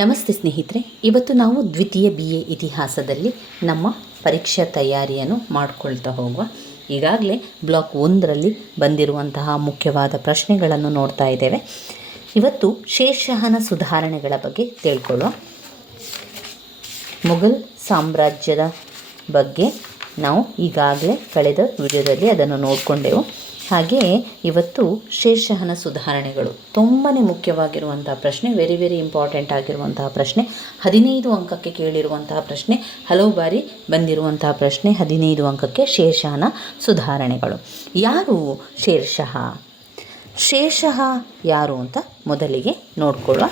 ನಮಸ್ತೆ ಸ್ನೇಹಿತರೆ, ಇವತ್ತು ನಾವು ದ್ವಿತೀಯ BA ಇತಿಹಾಸದಲ್ಲಿ ನಮ್ಮ ಪರೀಕ್ಷಾ ತಯಾರಿಯನ್ನು ಮಾಡಿಕೊಳ್ತಾ ಹೋಗುವ. ಈಗಾಗಲೇ ಬ್ಲಾಕ್ 1ರಲ್ಲಿ ಬಂದಿರುವಂತಹ ಮುಖ್ಯವಾದ ಪ್ರಶ್ನೆಗಳನ್ನು ನೋಡ್ತಾ ಇದ್ದೇವೆ. ಇವತ್ತು ಶೇರ್ಷಾಹನ ಸುಧಾರಣೆಗಳ ಬಗ್ಗೆ ತಿಳ್ಕೊಳ್ಳುವ. ಮುಘಲ್ ಸಾಮ್ರಾಜ್ಯದ ಬಗ್ಗೆ ನಾವು ಈಗಾಗಲೇ ಕಳೆದ ವಿಡಿಯೋದಲ್ಲಿ ಅದನ್ನು ನೋಡಿಕೊಂಡೆವು. ಹಾಗೆಯೇ ಇವತ್ತು ಶೇರ್ಷಾಹನ ಸುಧಾರಣೆಗಳು ತುಂಬಾ ಮುಖ್ಯವಾಗಿರುವಂತಹ ಪ್ರಶ್ನೆ, ವೆರಿ ಇಂಪಾರ್ಟೆಂಟ್ ಆಗಿರುವಂತಹ ಪ್ರಶ್ನೆ, 15 ಅಂಕಕ್ಕೆ ಕೇಳಿರುವಂತಹ ಪ್ರಶ್ನೆ, ಹಲವು ಬಾರಿ ಬಂದಿರುವಂತಹ ಪ್ರಶ್ನೆ. 15 ಅಂಕಕ್ಕೆ ಶೇರ್ಷಾಹನ ಸುಧಾರಣೆಗಳು. ಯಾರು ಶೇರ್ಷಾಹ? ಶೇರ್ಷಾಹ ಯಾರು ಅಂತ ಮೊದಲಿಗೆ ನೋಡ್ಕೊಳ್ಳುವ.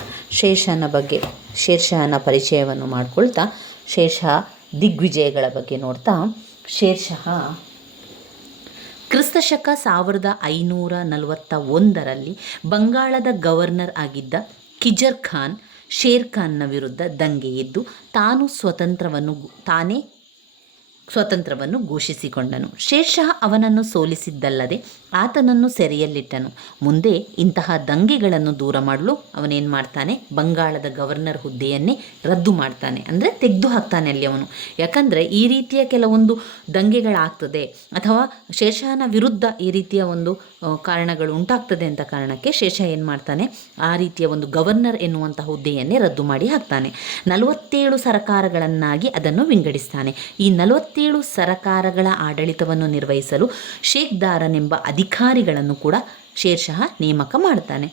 ಶೇರ್ಷಾಹನ ಪರಿಚಯವನ್ನು ಮಾಡಿಕೊಳ್ತಾ ಶೇರ್ಷಾಹ ದಿಗ್ವಿಜಯಗಳ ಬಗ್ಗೆ ನೋಡ್ತಾ, ಶೇರ್ಷಾಹ ಕ್ರಿಸ್ತಶಕ 1541ರಲ್ಲಿ ಬಂಗಾಳದ ಗವರ್ನರ್ ಆಗಿದ್ದ ಕಿಜರ್ ಖಾನ್ ಶೇರ್ ಖಾನ್ನ ವಿರುದ್ಧ ದಂಗೆ ಎದ್ದು ತಾನೇ ಸ್ವತಂತ್ರವನ್ನು ಘೋಷಿಸಿಕೊಂಡನು. ಶೇರ್ಷಾಹ ಅವನನ್ನು ಸೋಲಿಸಿದ್ದಲ್ಲದೆ ಆತನನ್ನು ಸೆರೆಯಲ್ಲಿಟ್ಟನು. ಮುಂದೆ ಇಂತಹ ದಂಗೆಗಳನ್ನು ದೂರ ಮಾಡಲು ಅವನೇನು ಮಾಡ್ತಾನೆ, ಬಂಗಾಳದ ಗವರ್ನರ್ ಹುದ್ದೆಯನ್ನೇ ರದ್ದು ಮಾಡ್ತಾನೆ, ಅಂದರೆ ತೆಗೆದು ಹಾಕ್ತಾನೆ ಅಲ್ಲಿ ಅವನು. ಯಾಕಂದರೆ ಈ ರೀತಿಯ ಕೆಲವೊಂದು ದಂಗೆಗಳಾಗ್ತದೆ ಅಥವಾ ಶೇರ್ಷಾಹನ ವಿರುದ್ಧ ಈ ರೀತಿಯ ಒಂದು ಕಾರಣಗಳು ಉಂಟಾಗ್ತದೆ ಅಂತ ಕಾರಣಕ್ಕೆ ಶೇರ್ಷಾಹ ಏನು ಮಾಡ್ತಾನೆ, ಆ ರೀತಿಯ ಒಂದು ಗವರ್ನರ್ ಎನ್ನುವಂಥ ಹುದ್ದೆಯನ್ನೇ ರದ್ದು ಮಾಡಿ ಹಾಕ್ತಾನೆ. 47 ಸರಕಾರಗಳನ್ನಾಗಿ ಅದನ್ನು ವಿಂಗಡಿಸ್ತಾನೆ. ಈ 47 ಸರಕಾರಗಳ ಆಡಳಿತವನ್ನು ನಿರ್ವಹಿಸಲು ಶೇಖ್ದಾರನೆಂಬ ಅಧಿಕಾರಿಗಳನ್ನು ಕೂಡ ಶೇರ್ಷಾಹ ನೇಮಕ ಮಾಡ್ತಾನೆ.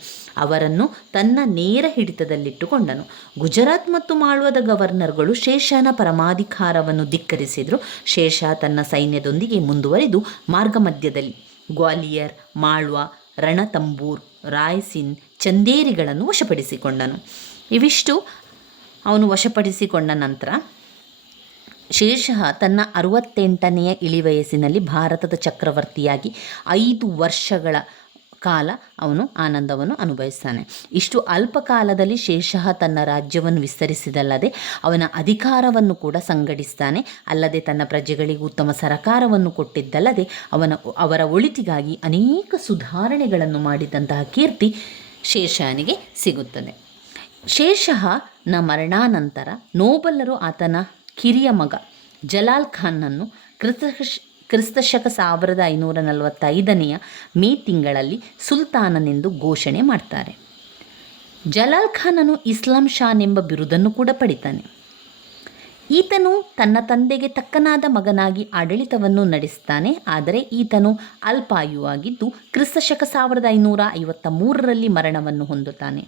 ಅವರನ್ನು ತನ್ನ ನೇರ ಹಿಡಿತದಲ್ಲಿಟ್ಟುಕೊಂಡನು. ಗುಜರಾತ್ ಮತ್ತು ಮಾಳ್ವದ ಗವರ್ನರ್ಗಳು ಶೇರ್ಷಾಹನ ಪರಮಾಧಿಕಾರವನ್ನು ಧಿಕ್ಕರಿಸಿದರು. ಶೇರ್ಷಾಹ ತನ್ನ ಸೈನ್ಯದೊಂದಿಗೆ ಮುಂದುವರಿದು ಮಾರ್ಗ ಮಧ್ಯದಲ್ಲಿ ಗ್ವಾಲಿಯರ್, ಮಾಳ್ವ, ರಣತಂಬೂರ್, ರಾಯ್ಸಿನ್, ಚಂದೇರಿಗಳನ್ನು ವಶಪಡಿಸಿಕೊಂಡನು. ಇವಿಷ್ಟು ಅವನು ವಶಪಡಿಸಿಕೊಂಡ ನಂತರ ಶೇರ್ಷಾಹ ತನ್ನ 68ನೆಯ ಇಳಿವಯಸ್ಸಿನಲ್ಲಿ ಭಾರತದ ಚಕ್ರವರ್ತಿಯಾಗಿ 5 ವರ್ಷಗಳ ಕಾಲ ಅವನು ಆನಂದವನ್ನು ಅನುಭವಿಸ್ತಾನೆ. ಇಷ್ಟು ಅಲ್ಪ ಕಾಲದಲ್ಲಿ ಶೇರ್ಷಾಹ ತನ್ನ ರಾಜ್ಯವನ್ನು ವಿಸ್ತರಿಸಿದಲ್ಲದೆ ಅವನ ಅಧಿಕಾರವನ್ನು ಕೂಡ ಸಂಘಟಿಸ್ತಾನೆ. ಅಲ್ಲದೆ ತನ್ನ ಪ್ರಜೆಗಳಿಗೆ ಉತ್ತಮ ಸರಕಾರವನ್ನು ಕೊಟ್ಟಿದ್ದಲ್ಲದೆ ಅವರ ಒಳಿತಿಗಾಗಿ ಅನೇಕ ಸುಧಾರಣೆಗಳನ್ನು ಮಾಡಿದಂತಹ ಕೀರ್ತಿ ಶೇರ್ಷಾಹನಿಗೆ ಸಿಗುತ್ತದೆ. ಶೇರ್ಷಾಹನ ಮರಣಾನಂತರ ನೋಬಲರು ಆತನ ಕಿರಿಯ ಮಗ ಜಲಾಲ್ ಖಾನ್ನನ್ನು ಕ್ರಿಸ್ತಶಕ 1545ನೆಯ ಮೇ ತಿಂಗಳಲ್ಲಿ ಸುಲ್ತಾನನೆಂದು ಘೋಷಣೆ ಮಾಡ್ತಾರೆ. ಜಲಾಲ್ ಖಾನನು ಇಸ್ಲಾಂ ಶಾನೆಂಬ ಬಿರುದನ್ನು ಕೂಡ ಪಡಿತಾನೆ. ಈತನು ತನ್ನ ತಂದೆಗೆ ತಕ್ಕನಾದ ಮಗನಾಗಿ ಆಡಳಿತವನ್ನು ನಡೆಸ್ತಾನೆ. ಆದರೆ ಈತನು ಅಲ್ಪಾಯುವಾಗಿದ್ದು ಕ್ರಿಸ್ತಶಕ 1553ರಲ್ಲಿ ಮರಣವನ್ನು ಹೊಂದುತ್ತಾನೆ.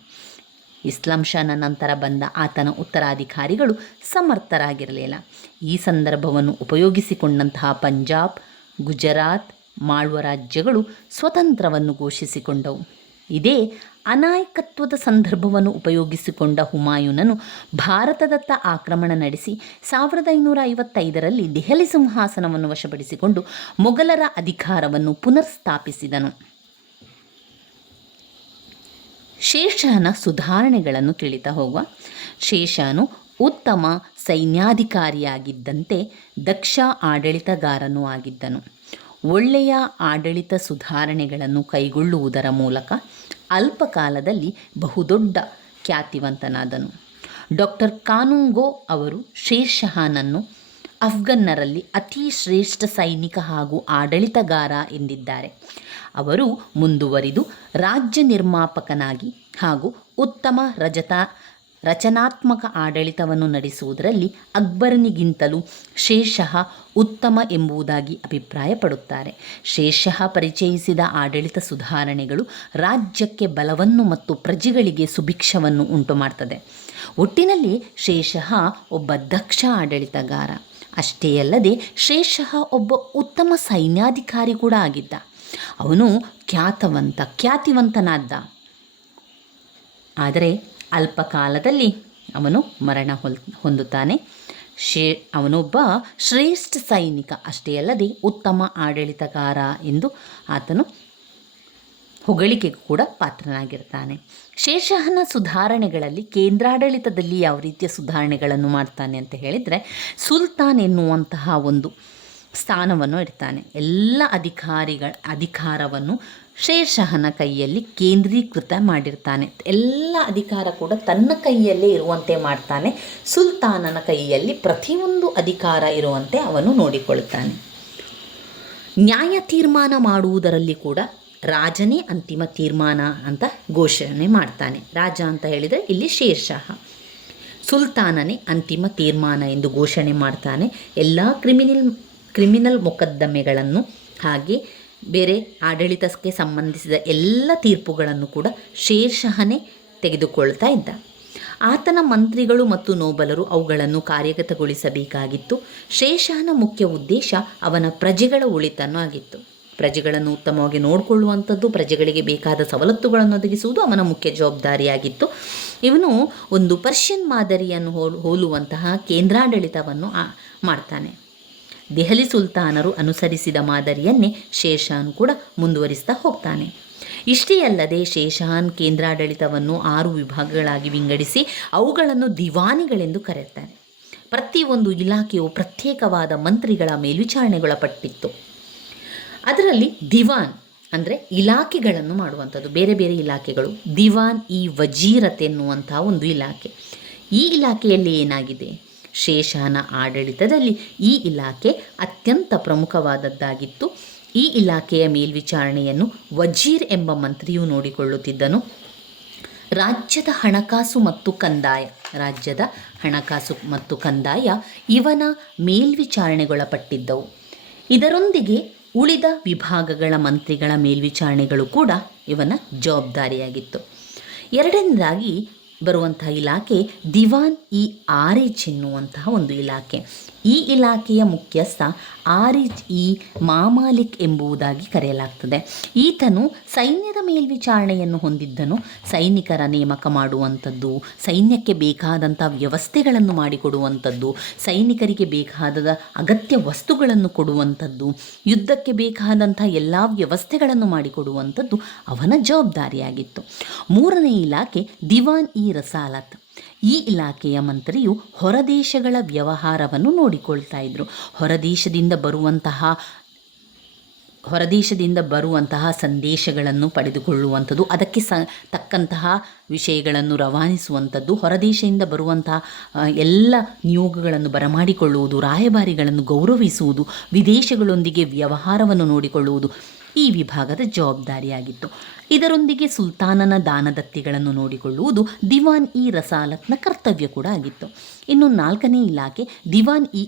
ಇಸ್ಲಾಂ ಶಾನ ನಂತರ ಬಂದ ಆತನ ಉತ್ತರಾಧಿಕಾರಿಗಳು ಸಮರ್ಥರಾಗಿರಲಿಲ್ಲ. ಈ ಸಂದರ್ಭವನ್ನು ಉಪಯೋಗಿಸಿಕೊಂಡಂತಹ ಪಂಜಾಬ್, ಗುಜರಾತ್, ಮಾಳ್ವ ರಾಜ್ಯಗಳು ಸ್ವತಂತ್ರವನ್ನು ಘೋಷಿಸಿಕೊಂಡವು. ಇದೇ ಅನಾಯಕತ್ವದ ಸಂದರ್ಭವನ್ನು ಉಪಯೋಗಿಸಿಕೊಂಡ ಹುಮಾಯೂನನು ಭಾರತದತ್ತ ಆಕ್ರಮಣ ನಡೆಸಿ 1555ರಲ್ಲಿ ದೆಹಲಿ ಸಿಂಹಾಸನವನ್ನು ವಶಪಡಿಸಿಕೊಂಡು ಮೊಘಲರ ಅಧಿಕಾರವನ್ನು ಪುನರ್ಸ್ಥಾಪಿಸಿದನು. ಶೇರ್ಷಾಹನ ಸುಧಾರಣೆಗಳನ್ನು ತಿಳಿತಾ ಹೋಗುವ. ಶೇರ್ಷಾಹನು ಉತ್ತಮ ಸೈನ್ಯಾಧಿಕಾರಿಯಾಗಿದ್ದಂತೆ ದಕ್ಷ ಆಡಳಿತಗಾರನೂ ಆಗಿದ್ದನು. ಒಳ್ಳೆಯ ಆಡಳಿತ ಸುಧಾರಣೆಗಳನ್ನು ಕೈಗೊಳ್ಳುವುದರ ಮೂಲಕ ಅಲ್ಪ ಕಾಲದಲ್ಲಿ ಬಹುದೊಡ್ಡ ಖ್ಯಾತಿವಂತನಾದನು. ಡಾಕ್ಟರ್ ಕಾನುಂಗೋ ಅವರು ಶೇರ್ಷಾಹನನ್ನು ಅಫ್ಘನ್ನರಲ್ಲಿ ಅತಿ ಶ್ರೇಷ್ಠ ಸೈನಿಕ ಹಾಗೂ ಆಡಳಿತಗಾರ ಎಂದಿದ್ದಾರೆ. ಅವರು ಮುಂದುವರಿದು ರಾಜ್ಯ ನಿರ್ಮಾಪಕನಾಗಿ ಹಾಗೂ ಉತ್ತಮ ರಚನಾತ್ಮಕ ಆಡಳಿತವನ್ನು ನಡೆಸುವುದರಲ್ಲಿ ಅಕ್ಬರನಿಗಿಂತಲೂ ಶೇರ್ಷಾಹ ಉತ್ತಮ ಎಂಬುದಾಗಿ ಅಭಿಪ್ರಾಯಪಡುತ್ತಾರೆ. ಶೇರ್ಷಾಹ ಪರಿಚಯಿಸಿದ ಆಡಳಿತ ಸುಧಾರಣೆಗಳು ರಾಜ್ಯಕ್ಕೆ ಬಲವನ್ನು ಮತ್ತು ಪ್ರಜೆಗಳಿಗೆ ಸುಭಿಕ್ಷವನ್ನು ಉಂಟುಮಾಡ್ತದೆ. ಒಟ್ಟಿನಲ್ಲಿ ಶೇರ್ಷಾಹ ಒಬ್ಬ ದಕ್ಷ ಆಡಳಿತಗಾರ. ಅಷ್ಟೇ ಅಲ್ಲದೆ ಶೇರ್ಷಾಹ ಒಬ್ಬ ಉತ್ತಮ ಸೈನ್ಯಾಧಿಕಾರಿ ಕೂಡ ಆಗಿದ್ದ. ಅವನು ಖ್ಯಾತಿವಂತನಾದ. ಆದರೆ ಅಲ್ಪ ಕಾಲದಲ್ಲಿ ಅವನು ಮರಣ ಹೊಂದುತ್ತಾನೆ. ಅವನೊಬ್ಬ ಶ್ರೇಷ್ಠ ಸೈನಿಕ, ಅಷ್ಟೇ ಅಲ್ಲದೆ ಉತ್ತಮ ಆಡಳಿತಗಾರ ಎಂದು ಆತನು ಹೊಗಳಿಕೆಗೂ ಕೂಡ ಪಾತ್ರನಾಗಿರ್ತಾನೆ. ಶೇರ್ಷಾಹನ ಸುಧಾರಣೆಗಳಲ್ಲಿ ಕೇಂದ್ರಾಡಳಿತದಲ್ಲಿ ಯಾವ ರೀತಿಯ ಸುಧಾರಣೆಗಳನ್ನು ಮಾಡ್ತಾನೆ ಅಂತ ಹೇಳಿದರೆ, ಸುಲ್ತಾನ್ ಎನ್ನುವಂತಹ ಒಂದು ಸ್ಥಾನವನ್ನು ಇಡ್ತಾನೆ. ಎಲ್ಲ ಅಧಿಕಾರವನ್ನು ಶೇರ್ ಶಹನ ಕೈಯಲ್ಲಿ ಕೇಂದ್ರೀಕೃತ ಮಾಡಿರ್ತಾನೆ. ಎಲ್ಲ ಅಧಿಕಾರ ಕೂಡ ತನ್ನ ಕೈಯಲ್ಲೇ ಇರುವಂತೆ ಮಾಡ್ತಾನೆ. ಸುಲ್ತಾನನ ಕೈಯಲ್ಲಿ ಪ್ರತಿಯೊಂದು ಅಧಿಕಾರ ಇರುವಂತೆ ಅವನು ನೋಡಿಕೊಳ್ಳುತ್ತಾನೆ. ನ್ಯಾಯ ತೀರ್ಮಾನ ಮಾಡುವುದರಲ್ಲಿ ಕೂಡ ರಾಜನೇ ಅಂತಿಮ ತೀರ್ಮಾನ ಅಂತ ಘೋಷಣೆ ಮಾಡ್ತಾನೆ. ರಾಜ ಅಂತ ಹೇಳಿದರೆ ಇಲ್ಲಿ ಶೇರ್ ಶಹ, ಸುಲ್ತಾನನೇ ಅಂತಿಮ ತೀರ್ಮಾನ ಎಂದು ಘೋಷಣೆ ಮಾಡ್ತಾನೆ. ಎಲ್ಲ ಕ್ರಿಮಿನಲ್ ಮೊಕದ್ದಮೆಗಳನ್ನು ಹಾಗೆ ಬೇರೆ ಆಡಳಿತಕ್ಕೆ ಸಂಬಂಧಿಸಿದ ಎಲ್ಲ ತೀರ್ಪುಗಳನ್ನು ಕೂಡ ಶೇರ್ ಶಹನೇ ತೆಗೆದುಕೊಳ್ತಾ ಇದ್ದ. ಆತನ ಮಂತ್ರಿಗಳು ಮತ್ತು ನೋಬಲರು ಅವುಗಳನ್ನು ಕಾರ್ಯಗತಗೊಳಿಸಬೇಕಾಗಿತ್ತು. ಶೇರ್ ಶಹನ ಮುಖ್ಯ ಉದ್ದೇಶ ಅವನ ಪ್ರಜೆಗಳ ಒಳಿತನ್ನು ಆಗಿತ್ತು. ಪ್ರಜೆಗಳನ್ನು ಉತ್ತಮವಾಗಿ ನೋಡಿಕೊಳ್ಳುವಂಥದ್ದು, ಪ್ರಜೆಗಳಿಗೆ ಬೇಕಾದ ಸವಲತ್ತುಗಳನ್ನು ಒದಗಿಸುವುದು ಅವನ ಮುಖ್ಯ ಜವಾಬ್ದಾರಿಯಾಗಿತ್ತು. ಇವನು ಒಂದು ಪರ್ಷಿಯನ್ ಮಾದರಿಯನ್ನು ಹೋಲುವಂತಹ ಕೇಂದ್ರಾಡಳಿತವನ್ನು ಮಾಡ್ತಾನೆ. ದೆಹಲಿ ಸುಲ್ತಾನರು ಅನುಸರಿಸಿದ ಮಾದರಿಯನ್ನೇ ಶೇರ್ ಶಹನು ಕೂಡ ಮುಂದುವರಿಸ್ತಾ ಹೋಗ್ತಾನೆ. ಇಷ್ಟೇ ಅಲ್ಲದೆ ಶೇರ್ ಶಹನ್ ಕೇಂದ್ರಾಡಳಿತವನ್ನು 6 ವಿಭಾಗಗಳಾಗಿ ವಿಂಗಡಿಸಿ ಅವುಗಳನ್ನು ದಿವಾನಿಗಳೆಂದು ಕರೆಯುತ್ತಾರೆ. ಪ್ರತಿಯೊಂದು ಇಲಾಖೆಯು ಪ್ರತ್ಯೇಕವಾದ ಮಂತ್ರಿಗಳ ಮೇಲ್ವಿಚಾರಣೆಗೊಳಪಟ್ಟಿತ್ತು. ಅದರಲ್ಲಿ ದಿವಾನ್ ಅಂದರೆ ಇಲಾಖೆಗಳನ್ನು ಮಾಡುವಂಥದ್ದು, ಬೇರೆ ಬೇರೆ ಇಲಾಖೆಗಳು. ದಿವಾನ್ ಇ ವಜೀರತ್ ಎನ್ನುವಂಥ ಒಂದು ಇಲಾಖೆ. ಈ ಇಲಾಖೆಯಲ್ಲಿ ಏನಾಗಿದೆ, ಶೇರ್ ಶಹನ ಆಡಳಿತದಲ್ಲಿ ಈ ಇಲಾಖೆ ಅತ್ಯಂತ ಪ್ರಮುಖವಾದದ್ದಾಗಿತ್ತು. ಈ ಇಲಾಖೆಯ ಮೇಲ್ವಿಚಾರಣೆಯನ್ನು ವಜೀರ್ ಎಂಬ ಮಂತ್ರಿಯು ನೋಡಿಕೊಳ್ಳುತ್ತಿದ್ದನು. ರಾಜ್ಯದ ಹಣಕಾಸು ಮತ್ತು ಕಂದಾಯ ಇವನ ಮೇಲ್ವಿಚಾರಣೆಗೊಳಪಟ್ಟಿದ್ದವು. ಇದರೊಂದಿಗೆ ಉಳಿದ ವಿಭಾಗಗಳ ಮಂತ್ರಿಗಳ ಮೇಲ್ವಿಚಾರಣೆಗಳು ಕೂಡ ಇವನ ಜವಾಬ್ದಾರಿಯಾಗಿತ್ತು. ಎರಡನೇದಾಗಿ ಬರುವಂತಹ ಇಲಾಖೆ ದಿವಾನ್ ಇ ಆರಿಜ್ ಎನ್ನುವಂತಹ ಒಂದು ಇಲಾಖೆ. ಈ ಇಲಾಖೆಯ ಮುಖ್ಯಸ್ಥ ಆರಿಜ್ ಇ ಮಾಮಾಲಿಕ್ ಎಂಬುದಾಗಿ ಕರೆಯಲಾಗ್ತದೆ. ಈತನು ಸೈನ್ಯದ ಮೇಲ್ವಿಚಾರಣೆಯನ್ನು ಹೊಂದಿದ್ದನು. ಸೈನಿಕರ ನೇಮಕ ಮಾಡುವಂಥದ್ದು, ಸೈನ್ಯಕ್ಕೆ ಬೇಕಾದಂಥ ವ್ಯವಸ್ಥೆಗಳನ್ನು ಮಾಡಿಕೊಡುವಂಥದ್ದು, ಸೈನಿಕರಿಗೆ ಬೇಕಾದ ಅಗತ್ಯ ವಸ್ತುಗಳನ್ನು ಕೊಡುವಂಥದ್ದು, ಯುದ್ಧಕ್ಕೆ ಬೇಕಾದಂಥ ಎಲ್ಲ ವ್ಯವಸ್ಥೆಗಳನ್ನು ಮಾಡಿಕೊಡುವಂಥದ್ದು ಅವನ ಜವಾಬ್ದಾರಿಯಾಗಿತ್ತು. ಮೂರನೇ ಇಲಾಖೆ ದಿವಾನ್ ಇ ರಸಾಲತ್. ಈ ಇಲಾಖೆಯ ಮಂತ್ರಿಯು ಹೊರದೇಶಗಳ ವ್ಯವಹಾರವನ್ನು ನೋಡಿಕೊಳ್ತಾ ಇದ್ದರು. ಹೊರದೇಶದಿಂದ ಬರುವಂತಹ ಸಂದೇಶಗಳನ್ನು ಪಡೆದುಕೊಳ್ಳುವಂಥದ್ದು, ಅದಕ್ಕೆ ತಕ್ಕಂತಹ ವಿಷಯಗಳನ್ನು ರವಾನಿಸುವಂಥದ್ದು, ಹೊರದೇಶದಿಂದ ಬರುವಂತಹ ಎಲ್ಲ ನಿಯೋಗಗಳನ್ನು ಬರಮಾಡಿಕೊಳ್ಳುವುದು, ರಾಯಭಾರಿಗಳನ್ನು ಗೌರವಿಸುವುದು, ವಿದೇಶಗಳೊಂದಿಗೆ ವ್ಯವಹಾರವನ್ನು ನೋಡಿಕೊಳ್ಳುವುದು ಈ ವಿಭಾಗದ ಜವಾಬ್ದಾರಿಯಾಗಿತ್ತು. ಇದರೊಂದಿಗೆ ಸುಲ್ತಾನನ ದಾನದತ್ತಿಗಳನ್ನು ನೋಡಿಕೊಳ್ಳುವುದು ದಿವಾನ್ ಇ ರಸಾಲತ್ನ ಕರ್ತವ್ಯ ಕೂಡ ಆಗಿತ್ತು. ಇನ್ನು ನಾಲ್ಕನೇ ಇಲಾಖೆ ದಿವಾನ್ ಇ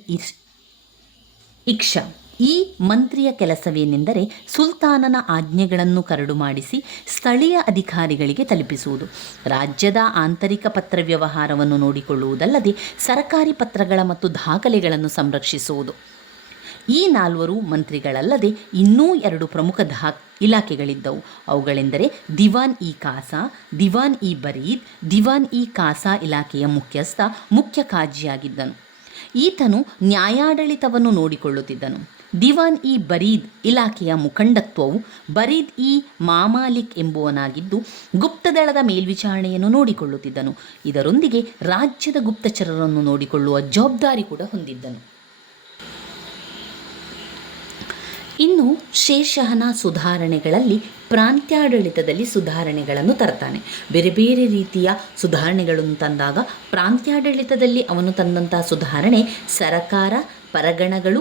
ಇಕ್ಷಾ. ಈ ಮಂತ್ರಿಯ ಕೆಲಸವೇನೆಂದರೆ ಸುಲ್ತಾನನ ಆಜ್ಞೆಗಳನ್ನು ಕರಡು ಮಾಡಿಸಿ ಸ್ಥಳೀಯ ಅಧಿಕಾರಿಗಳಿಗೆ ತಲುಪಿಸುವುದು, ರಾಜ್ಯದ ಆಂತರಿಕ ಪತ್ರ ವ್ಯವಹಾರವನ್ನು ನೋಡಿಕೊಳ್ಳುವುದಲ್ಲದೆ ಸರ್ಕಾರಿ ಪತ್ರಗಳ ಮತ್ತು ದಾಖಲೆಗಳನ್ನು ಸಂರಕ್ಷಿಸುವುದು. ಈ 4 ಮಂತ್ರಿಗಳಲ್ಲದೆ ಇನ್ನೂ 2 ಪ್ರಮುಖ ಇಲಾಖೆಗಳಿದ್ದವು. ಅವುಗಳೆಂದರೆ ದಿವಾನ್ ಇ ಕಾಸಾ, ದಿವಾನ್ ಇ ಬರೀದ್. ದಿವಾನ್ ಇ ಕಾಸಾ ಇಲಾಖೆಯ ಮುಖ್ಯಸ್ಥ ಮುಖ್ಯ ಕಾಜಿಯಾಗಿದ್ದನು. ಈತನು ನ್ಯಾಯಾಡಳಿತವನ್ನು ನೋಡಿಕೊಳ್ಳುತ್ತಿದ್ದನು. ದಿವಾನ್ ಇ ಬರೀದ್ ಇಲಾಖೆಯ ಮುಖಂಡತ್ವವು ಬರೀದ್ ಇ ಮಾಮಾಲಿಕ್ ಎಂಬುವನಾಗಿದ್ದು ಗುಪ್ತದಳದ ಮೇಲ್ವಿಚಾರಣೆಯನ್ನು ನೋಡಿಕೊಳ್ಳುತ್ತಿದ್ದನು. ಇದರೊಂದಿಗೆ ರಾಜ್ಯದ ಗುಪ್ತಚರರನ್ನು ನೋಡಿಕೊಳ್ಳುವ ಜವಾಬ್ದಾರಿ ಕೂಡ ಹೊಂದಿದ್ದನು. ಇನ್ನು ಶೇರ್ ಶಹನ ಸುಧಾರಣೆಗಳಲ್ಲಿ ಪ್ರಾಂತ್ಯಾಡಳಿತದಲ್ಲಿ ಸುಧಾರಣೆಗಳನ್ನು ತರ್ತಾನೆ. ಬೇರೆ ಬೇರೆ ರೀತಿಯ ಸುಧಾರಣೆಗಳನ್ನು ತಂದಾಗ ಪ್ರಾಂತ್ಯಾಡಳಿತದಲ್ಲಿ ಅವನು ತಂದಂಥ ಸುಧಾರಣೆ ಸರಕಾರ, ಪರಗಣಗಳು,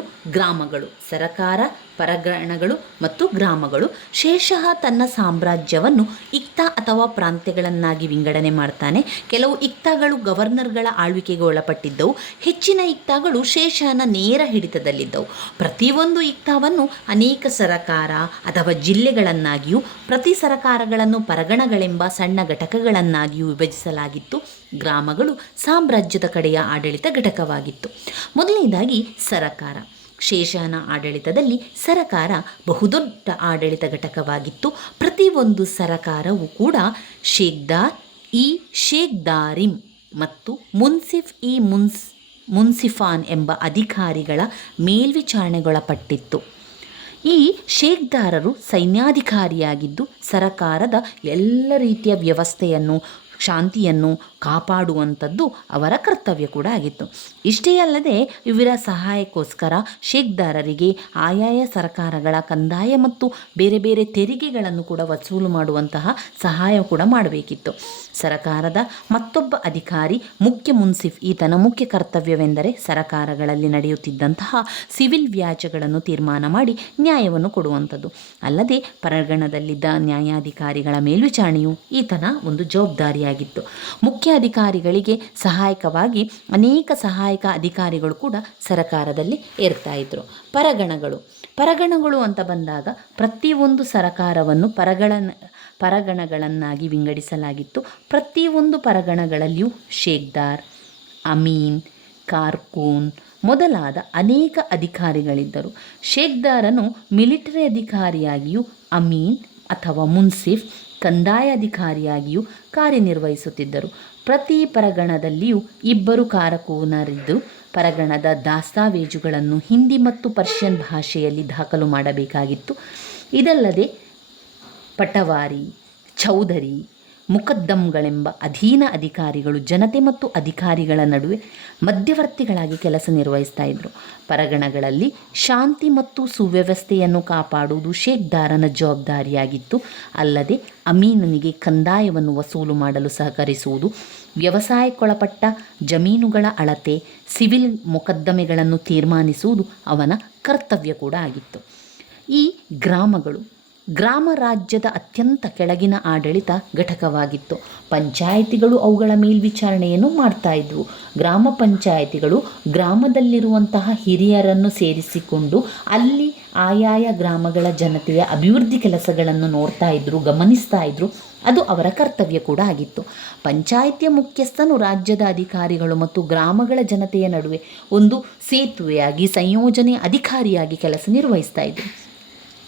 ಮತ್ತು ಗ್ರಾಮಗಳು. ಶೇರ್ ಶಹ ತನ್ನ ಸಾಮ್ರಾಜ್ಯವನ್ನು ಇಕ್ತಾ ಅಥವಾ ಪ್ರಾಂತ್ಯಗಳನ್ನಾಗಿ ವಿಂಗಡಣೆ ಮಾಡ್ತಾನೆ. ಕೆಲವು ಇಕ್ತಾಗಳು ಗವರ್ನರ್ಗಳ ಆಳ್ವಿಕೆಗೆ ಒಳಪಟ್ಟಿದ್ದವು. ಹೆಚ್ಚಿನ ಇಕ್ತಾಗಳು ಶೇರ್ ಶಹನ ನೇರ ಹಿಡಿತದಲ್ಲಿದ್ದವು. ಪ್ರತಿಯೊಂದು ಇಕ್ತಾವನ್ನು ಅನೇಕ ಸರಕಾರ ಅಥವಾ ಜಿಲ್ಲೆಗಳನ್ನಾಗಿಯೂ ಪ್ರತಿ ಸರಕಾರಗಳನ್ನು ಪರಗಣಗಳೆಂಬ ಸಣ್ಣ ಘಟಕಗಳನ್ನಾಗಿಯೂ ವಿಭಜಿಸಲಾಗಿತ್ತು. ಗ್ರಾಮಗಳು ಸಾಮ್ರಾಜ್ಯದ ಕಡೆಯ ಆಡಳಿತ ಘಟಕವಾಗಿತ್ತು. ಮೊದಲನೇದಾಗಿ ಸರಕಾರ. ಶೇರ್ ಶಹನ ಆಡಳಿತದಲ್ಲಿ ಸರಕಾರ ಬಹುದೊಡ್ಡ ಆಡಳಿತ ಘಟಕವಾಗಿತ್ತು. ಪ್ರತಿಯೊಂದು ಸರಕಾರವು ಕೂಡ ಶೇಖ್ದಾರಿಮ್ ಮತ್ತು ಮುನ್ಸಿಫಾನ್ ಎಂಬ ಅಧಿಕಾರಿಗಳ ಮೇಲ್ವಿಚಾರಣೆಗೊಳಪಟ್ಟಿತ್ತು. ಈ ಶೇಖ್ದಾರರು ಸೈನ್ಯಾಧಿಕಾರಿಯಾಗಿದ್ದು ಸರಕಾರದ ಎಲ್ಲ ರೀತಿಯ ವ್ಯವಸ್ಥೆಯನ್ನು, ಶಾಂತಿಯನ್ನು ಕಾಪಾಡುವಂಥದ್ದು ಅವರ ಕರ್ತವ್ಯ ಕೂಡ ಆಗಿತ್ತು. ಇಷ್ಟೇ ಅಲ್ಲದೆ ಇವರ ಸಹಾಯಕ್ಕೋಸ್ಕರ ಶೇಕ್ದಾರರಿಗೆ ಆಯಾಯ ಸರ್ಕಾರಗಳ ಕಂದಾಯ ಮತ್ತು ಬೇರೆ ಬೇರೆ ತೆರಿಗೆಗಳನ್ನು ಕೂಡ ವಸೂಲು ಮಾಡುವಂತಹ ಸಹಾಯ ಕೂಡ ಮಾಡಬೇಕಿತ್ತು. ಸರಕಾರದ ಮತ್ತೊಬ್ಬ ಅಧಿಕಾರಿ ಮುಖ್ಯ ಮುನ್ಸಿಫ್, ಈತನ ಮುಖ್ಯ ಕರ್ತವ್ಯವೆಂದರೆ ಸರಕಾರಗಳಲ್ಲಿ ನಡೆಯುತ್ತಿದ್ದಂತಹ ಸಿವಿಲ್ ವ್ಯಾಜ್ಯಗಳನ್ನು ತೀರ್ಮಾನ ಮಾಡಿ ನ್ಯಾಯವನ್ನು ಕೊಡುವಂಥದ್ದು. ಅಲ್ಲದೆ ಪರಗಣದಲ್ಲಿದ್ದ ನ್ಯಾಯಾಧಿಕಾರಿಗಳ ಮೇಲ್ವಿಚಾರಣೆಯು ಈತನ ಒಂದು ಜವಾಬ್ದಾರಿಯಾಗಿತ್ತು. ಮುಖ್ಯ ಅಧಿಕಾರಿಗಳಿಗೆ ಸಹಾಯಕವಾಗಿ ಅನೇಕ ಸಹಾಯಕ ಅಧಿಕಾರಿಗಳು ಕೂಡ ಸರಕಾರದಲ್ಲಿ ಇರ್ತಾ ಇದ್ರು. ಪರಗಣಗಳು ಅಂತ ಬಂದಾಗ ಪ್ರತಿಯೊಂದು ಸರಕಾರವನ್ನು ಪರಗಣಗಳನ್ನಾಗಿ ವಿಂಗಡಿಸಲಾಗಿತ್ತು. ಪ್ರತಿಯೊಂದು ಪರಗಣಗಳಲ್ಲಿಯೂ ಶೇಕ್ದಾರ್, ಅಮೀನ್, ಕಾರ್ಕೂನ್ ಮೊದಲಾದ ಅನೇಕ ಅಧಿಕಾರಿಗಳಿದ್ದರು. ಶೇಕ್ದಾರನು ಮಿಲಿಟರಿ ಅಧಿಕಾರಿಯಾಗಿಯೂ, ಅಮೀನ್ ಅಥವಾ ಮುನ್ಸಿಫ್ ಕಂದಾಯ ಅಧಿಕಾರಿಯಾಗಿಯೂ ಕಾರ್ಯನಿರ್ವಹಿಸುತ್ತಿದ್ದರು. ಪ್ರತಿ ಪರಗಣದಲ್ಲಿಯೂ ಇಬ್ಬರು ಕಾರಕೂನರಿದ್ದು ಪರಗಣದ ದಾಸ್ತಾವೇಜುಗಳನ್ನು ಹಿಂದಿ ಮತ್ತು ಪರ್ಷಿಯನ್ ಭಾಷೆಯಲ್ಲಿ ದಾಖಲು ಮಾಡಬೇಕಾಗಿತ್ತು. ಇದಲ್ಲದೆ ಪಟವಾರಿ, ಚೌಧರಿ, ಮುಕದ್ದಮ್ಗಳೆಂಬ ಅಧೀನ ಅಧಿಕಾರಿಗಳು ಜನತೆ ಮತ್ತು ಅಧಿಕಾರಿಗಳ ನಡುವೆ ಮಧ್ಯವರ್ತಿಗಳಾಗಿ ಕೆಲಸ ನಿರ್ವಹಿಸ್ತಾ ಇದ್ದರು. ಪರಗಣಗಳಲ್ಲಿ ಶಾಂತಿ ಮತ್ತು ಸುವ್ಯವಸ್ಥೆಯನ್ನು ಕಾಪಾಡುವುದು ಶೇಕ್ದಾರನ ಜವಾಬ್ದಾರಿಯಾಗಿತ್ತು. ಅಲ್ಲದೆ ಅಮೀನನಿಗೆ ಕಂದಾಯವನ್ನು ವಸೂಲು ಮಾಡಲು ಸಹಕರಿಸುವುದು, ವ್ಯವಸಾಯಕ್ಕೊಳಪಟ್ಟ ಜಮೀನುಗಳ ಅಳತೆ, ಸಿವಿಲ್ ಮೊಕದ್ದಮೆಗಳನ್ನು ತೀರ್ಮಾನಿಸುವುದು ಅವನ ಕರ್ತವ್ಯ ಕೂಡ ಆಗಿತ್ತು. ಈ ಗ್ರಾಮ ರಾಜ್ಯದ ಅತ್ಯಂತ ಕೆಳಗಿನ ಆಡಳಿತ ಘಟಕವಾಗಿತ್ತು. ಪಂಚಾಯಿತಿಗಳು ಅವುಗಳ ಮೇಲ್ವಿಚಾರಣೆಯನ್ನು ಮಾಡ್ತಾ ಇದ್ವು. ಗ್ರಾಮ ಪಂಚಾಯಿತಿಗಳು ಗ್ರಾಮದಲ್ಲಿರುವಂತಹ ಹಿರಿಯರನ್ನು ಸೇರಿಸಿಕೊಂಡು ಅಲ್ಲಿ ಆಯಾಯ ಗ್ರಾಮಗಳ ಜನತೆಯ ಅಭಿವೃದ್ಧಿ ಕೆಲಸಗಳನ್ನು ನೋಡ್ತಾ ಇದ್ರು, ಗಮನಿಸ್ತಾ ಇದ್ರು. ಅದು ಅವರ ಕರ್ತವ್ಯ ಕೂಡ ಆಗಿತ್ತು. ಪಂಚಾಯಿತಿಯ ಮುಖ್ಯಸ್ಥನು ರಾಜ್ಯದ ಅಧಿಕಾರಿಗಳು ಮತ್ತು ಗ್ರಾಮಗಳ ಜನತೆಯ ನಡುವೆ ಒಂದು ಸೇತುವೆಯಾಗಿ, ಸಂಯೋಜನೆ ಅಧಿಕಾರಿಯಾಗಿ ಕೆಲಸ ನಿರ್ವಹಿಸ್ತಾ ಇದ್ರು.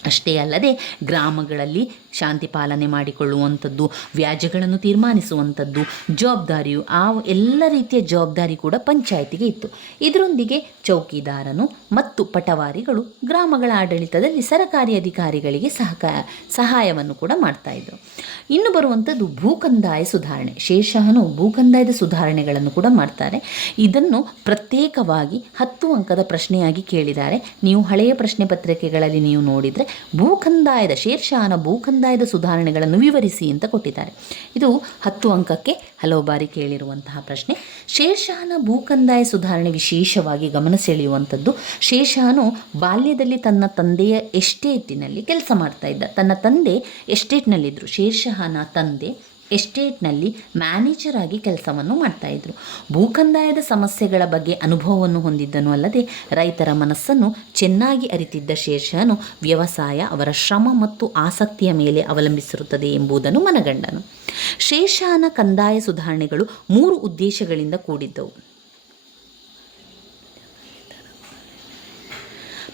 ಅಷ್ಟೇ ಅಲ್ಲದೆ ಗ್ರಾಮಗಳಲ್ಲಿ ಶಾಂತಿ ಪಾಲನೆ ಮಾಡಿಕೊಳ್ಳುವಂಥದ್ದು, ವ್ಯಾಜ್ಯಗಳನ್ನು ತೀರ್ಮಾನಿಸುವಂಥದ್ದು ಜವಾಬ್ದಾರಿಯು, ಆ ಎಲ್ಲ ರೀತಿಯ ಜವಾಬ್ದಾರಿ ಕೂಡ ಪಂಚಾಯಿತಿಗೆ ಇತ್ತು. ಇದರೊಂದಿಗೆ ಚೌಕಿದಾರನು ಮತ್ತು ಪಟವಾರಿಗಳು ಗ್ರಾಮಗಳ ಆಡಳಿತದಲ್ಲಿ ಸರಕಾರಿ ಅಧಿಕಾರಿಗಳಿಗೆ ಸಹಾಯವನ್ನು ಕೂಡ ಮಾಡ್ತಾಯಿದ್ರು. ಇನ್ನು ಬರುವಂಥದ್ದು ಭೂಕಂದಾಯ ಸುಧಾರಣೆ. ಶೇರ್ಷಾಹನು ಭೂಕಂದಾಯದ ಸುಧಾರಣೆಗಳನ್ನು ಕೂಡ ಮಾಡ್ತಾರೆ. ಇದನ್ನು ಪ್ರತ್ಯೇಕವಾಗಿ 10 ಅಂಕದ ಪ್ರಶ್ನೆಯಾಗಿ ಕೇಳಿದ್ದಾರೆ. ನೀವು ಹಳೆಯ ಪ್ರಶ್ನೆ ಪತ್ರಿಕೆಗಳಲ್ಲಿ ನೀವು ನೋಡಿದರೆ ಶೇರ್ಷಾಹನ ಭೂಕಂದಾಯದ ಸುಧಾರಣೆಗಳನ್ನು ವಿವರಿಸಿ ಅಂತ ಕೊಟ್ಟಿದ್ದಾರೆ. ಇದು 10 ಅಂಕಕ್ಕೆ ಹಲವು ಬಾರಿ ಕೇಳಿರುವಂತಹ ಪ್ರಶ್ನೆ. ಶೇರ್ಷಾಹನ ಭೂಕಂದಾಯ ಸುಧಾರಣೆ ವಿಶೇಷವಾಗಿ ಗಮನ ಸೆಳೆಯುವಂಥದ್ದು. ಶೇರ್ಷಾಹನು ಬಾಲ್ಯದಲ್ಲಿ ತನ್ನ ತಂದೆಯ ಎಸ್ಟೇಟಿನಲ್ಲಿ ಕೆಲಸ ಮಾಡ್ತಾ ಇದ್ದ. ತನ್ನ ತಂದೆ ಎಸ್ಟೇಟ್ನಲ್ಲಿದ್ದರು. ಶೇರ್ಷಾಹನ ತಂದೆ ಎಸ್ಟೇಟ್ನಲ್ಲಿ ಮ್ಯಾನೇಜರ್ ಆಗಿ ಕೆಲಸವನ್ನು ಮಾಡ್ತಾಯಿದ್ರು. ಭೂಕಂದಾಯದ ಸಮಸ್ಯೆಗಳ ಬಗ್ಗೆ ಅನುಭವವನ್ನು ಹೊಂದಿದ್ದನು. ಅಲ್ಲದೆ ರೈತರ ಮನಸ್ಸನ್ನು ಚೆನ್ನಾಗಿ ಅರಿತಿದ್ದ ಶೇರ್ಷಾಹನು ವ್ಯವಸಾಯ ಅವರ ಶ್ರಮ ಮತ್ತು ಆಸಕ್ತಿಯ ಮೇಲೆ ಅವಲಂಬಿಸಿರುತ್ತದೆ ಎಂಬುದನ್ನು ಮನಗಂಡನು. ಶೇರ್ಷಾಹನ ಕಂದಾಯ ಸುಧಾರಣೆಗಳು 3 ಉದ್ದೇಶಗಳಿಂದ ಕೂಡಿದ್ದವು.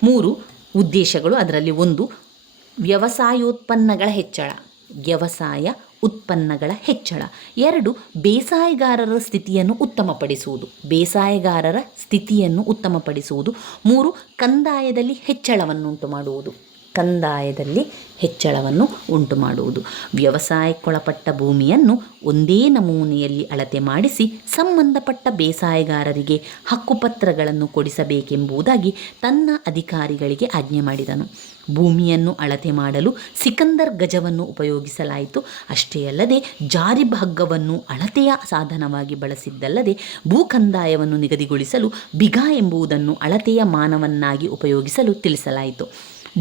3 ಉದ್ದೇಶಗಳು. ಅದರಲ್ಲಿ 1 ವ್ಯವಸಾಯೋತ್ಪನ್ನಗಳ ಹೆಚ್ಚಳ, ವ್ಯವಸಾಯ ಉತ್ಪನ್ನಗಳ ಹೆಚ್ಚಳ. 2 ಬೇಸಾಯಗಾರರ ಸ್ಥಿತಿಯನ್ನು ಉತ್ತಮಪಡಿಸುವುದು, 3 ಕಂದಾಯದಲ್ಲಿ ಹೆಚ್ಚಳವನ್ನು ಉಂಟು ಮಾಡುವುದು. ವ್ಯವಸಾಯಕ್ಕೊಳಪಟ್ಟ ಭೂಮಿಯನ್ನು ಒಂದೇ ನಮೂನೆಯಲ್ಲಿ ಅಳತೆ ಮಾಡಿಸಿ ಸಂಬಂಧಪಟ್ಟ ಬೇಸಾಯಗಾರರಿಗೆ ಹಕ್ಕುಪತ್ರಗಳನ್ನು ಕೊಡಿಸಬೇಕೆಂಬುದಾಗಿ ತನ್ನ ಅಧಿಕಾರಿಗಳಿಗೆ ಆಜ್ಞೆ ಮಾಡಿದನು. ಭೂಮಿಯನ್ನು ಅಳತೆ ಮಾಡಲು ಸಿಕಂದರ್ ಗಜವನ್ನು ಉಪಯೋಗಿಸಲಾಯಿತು. ಅಷ್ಟೇ ಅಲ್ಲದೆ ಜಾರಿಬ್ ಹಗ್ಗವನ್ನು ಅಳತೆಯ ಸಾಧನವಾಗಿ ಬಳಸಿದ್ದಲ್ಲದೆ ಭೂಕಂದಾಯವನ್ನು ನಿಗದಿಗೊಳಿಸಲು ಬಿಘಾ ಎಂಬುದನ್ನು ಅಳತೆಯ ಮಾನವನ್ನಾಗಿ ಉಪಯೋಗಿಸಲು ತಿಳಿಸಲಾಯಿತು.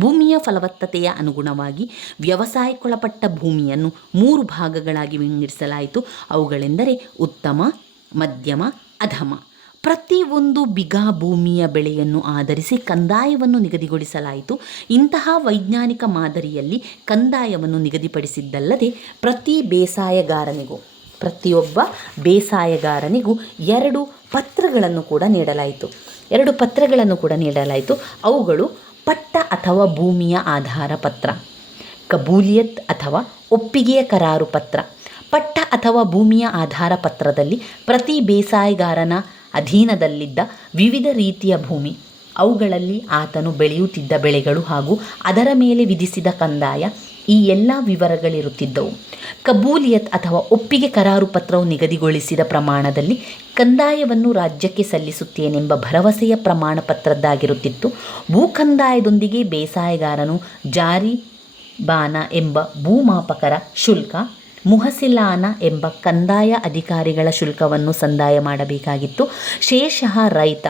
ಭೂಮಿಯ ಫಲವತ್ತತೆಯ ಅನುಗುಣವಾಗಿ ವ್ಯವಸಾಯಕ್ಕೊಳಪಟ್ಟ ಭೂಮಿಯನ್ನು 3 ಭಾಗಗಳಾಗಿ ವಿಂಗಡಿಸಲಾಯಿತು. ಅವುಗಳೆಂದರೆ ಉತ್ತಮ, ಮಧ್ಯಮ, ಅಧಮ. ಪ್ರತಿ ಒಂದು ಬಿಘಾ ಭೂಮಿಯ ಬೆಳೆಯನ್ನು ಆಧರಿಸಿ ಕಂದಾಯವನ್ನು ನಿಗದಿಗೊಳಿಸಲಾಯಿತು. ಇಂತಹ ವೈಜ್ಞಾನಿಕ ಮಾದರಿಯಲ್ಲಿ ಕಂದಾಯವನ್ನು ನಿಗದಿಪಡಿಸಿದ್ದಲ್ಲದೆ ಪ್ರತಿಯೊಬ್ಬ ಬೇಸಾಯಗಾರನಿಗೂ 2 ಪತ್ರಗಳನ್ನು ಕೂಡ ನೀಡಲಾಯಿತು. ಅವುಗಳು ಪಟ್ಟ ಅಥವಾ ಭೂಮಿಯ ಆಧಾರ ಪತ್ರ, ಕಬೂಲಿಯತ್ ಅಥವಾ ಒಪ್ಪಿಗೆಯ ಕರಾರು ಪತ್ರ. ಪಟ್ಟ ಅಥವಾ ಭೂಮಿಯ ಆಧಾರ ಪತ್ರದಲ್ಲಿ ಪ್ರತಿ ಬೇಸಾಯಗಾರನ ಅಧೀನದಲ್ಲಿದ್ದ ವಿವಿಧ ರೀತಿಯ ಭೂಮಿ, ಅವುಗಳಲ್ಲಿ ಆತನು ಬೆಳೆಯುತ್ತಿದ್ದ ಬೆಳೆಗಳು ಹಾಗೂ ಅದರ ಮೇಲೆ ವಿಧಿಸಿದ ಕಂದಾಯ, ಈ ಎಲ್ಲ ವಿವರಗಳಿರುತ್ತಿದ್ದವು. ಕಬೂಲಿಯತ್ ಅಥವಾ ಒಪ್ಪಿಗೆ ಕರಾರು ಪತ್ರವು ನಿಗದಿಗೊಳಿಸಿದ ಪ್ರಮಾಣದಲ್ಲಿ ಕಂದಾಯವನ್ನು ರಾಜ್ಯಕ್ಕೆ ಸಲ್ಲಿಸುತ್ತೇನೆಂಬ ಭರವಸೆಯ ಪ್ರಮಾಣ ಪತ್ರದ್ದಾಗಿರುತ್ತಿತ್ತು. ಭೂಕಂದಾಯದೊಂದಿಗೆ ಬೇಸಾಯಗಾರನು ಜಾರಿಬಾನ ಎಂಬ ಭೂಮಾಪಕರ ಶುಲ್ಕ, ಮುಹಸಿಲಾನ ಎಂಬ ಕಂದಾಯ ಅಧಿಕಾರಿಗಳ ಶುಲ್ಕವನ್ನು ಸಂದಾಯ ಮಾಡಬೇಕಾಗಿತ್ತು. ಶೇಷಃ ರೈತ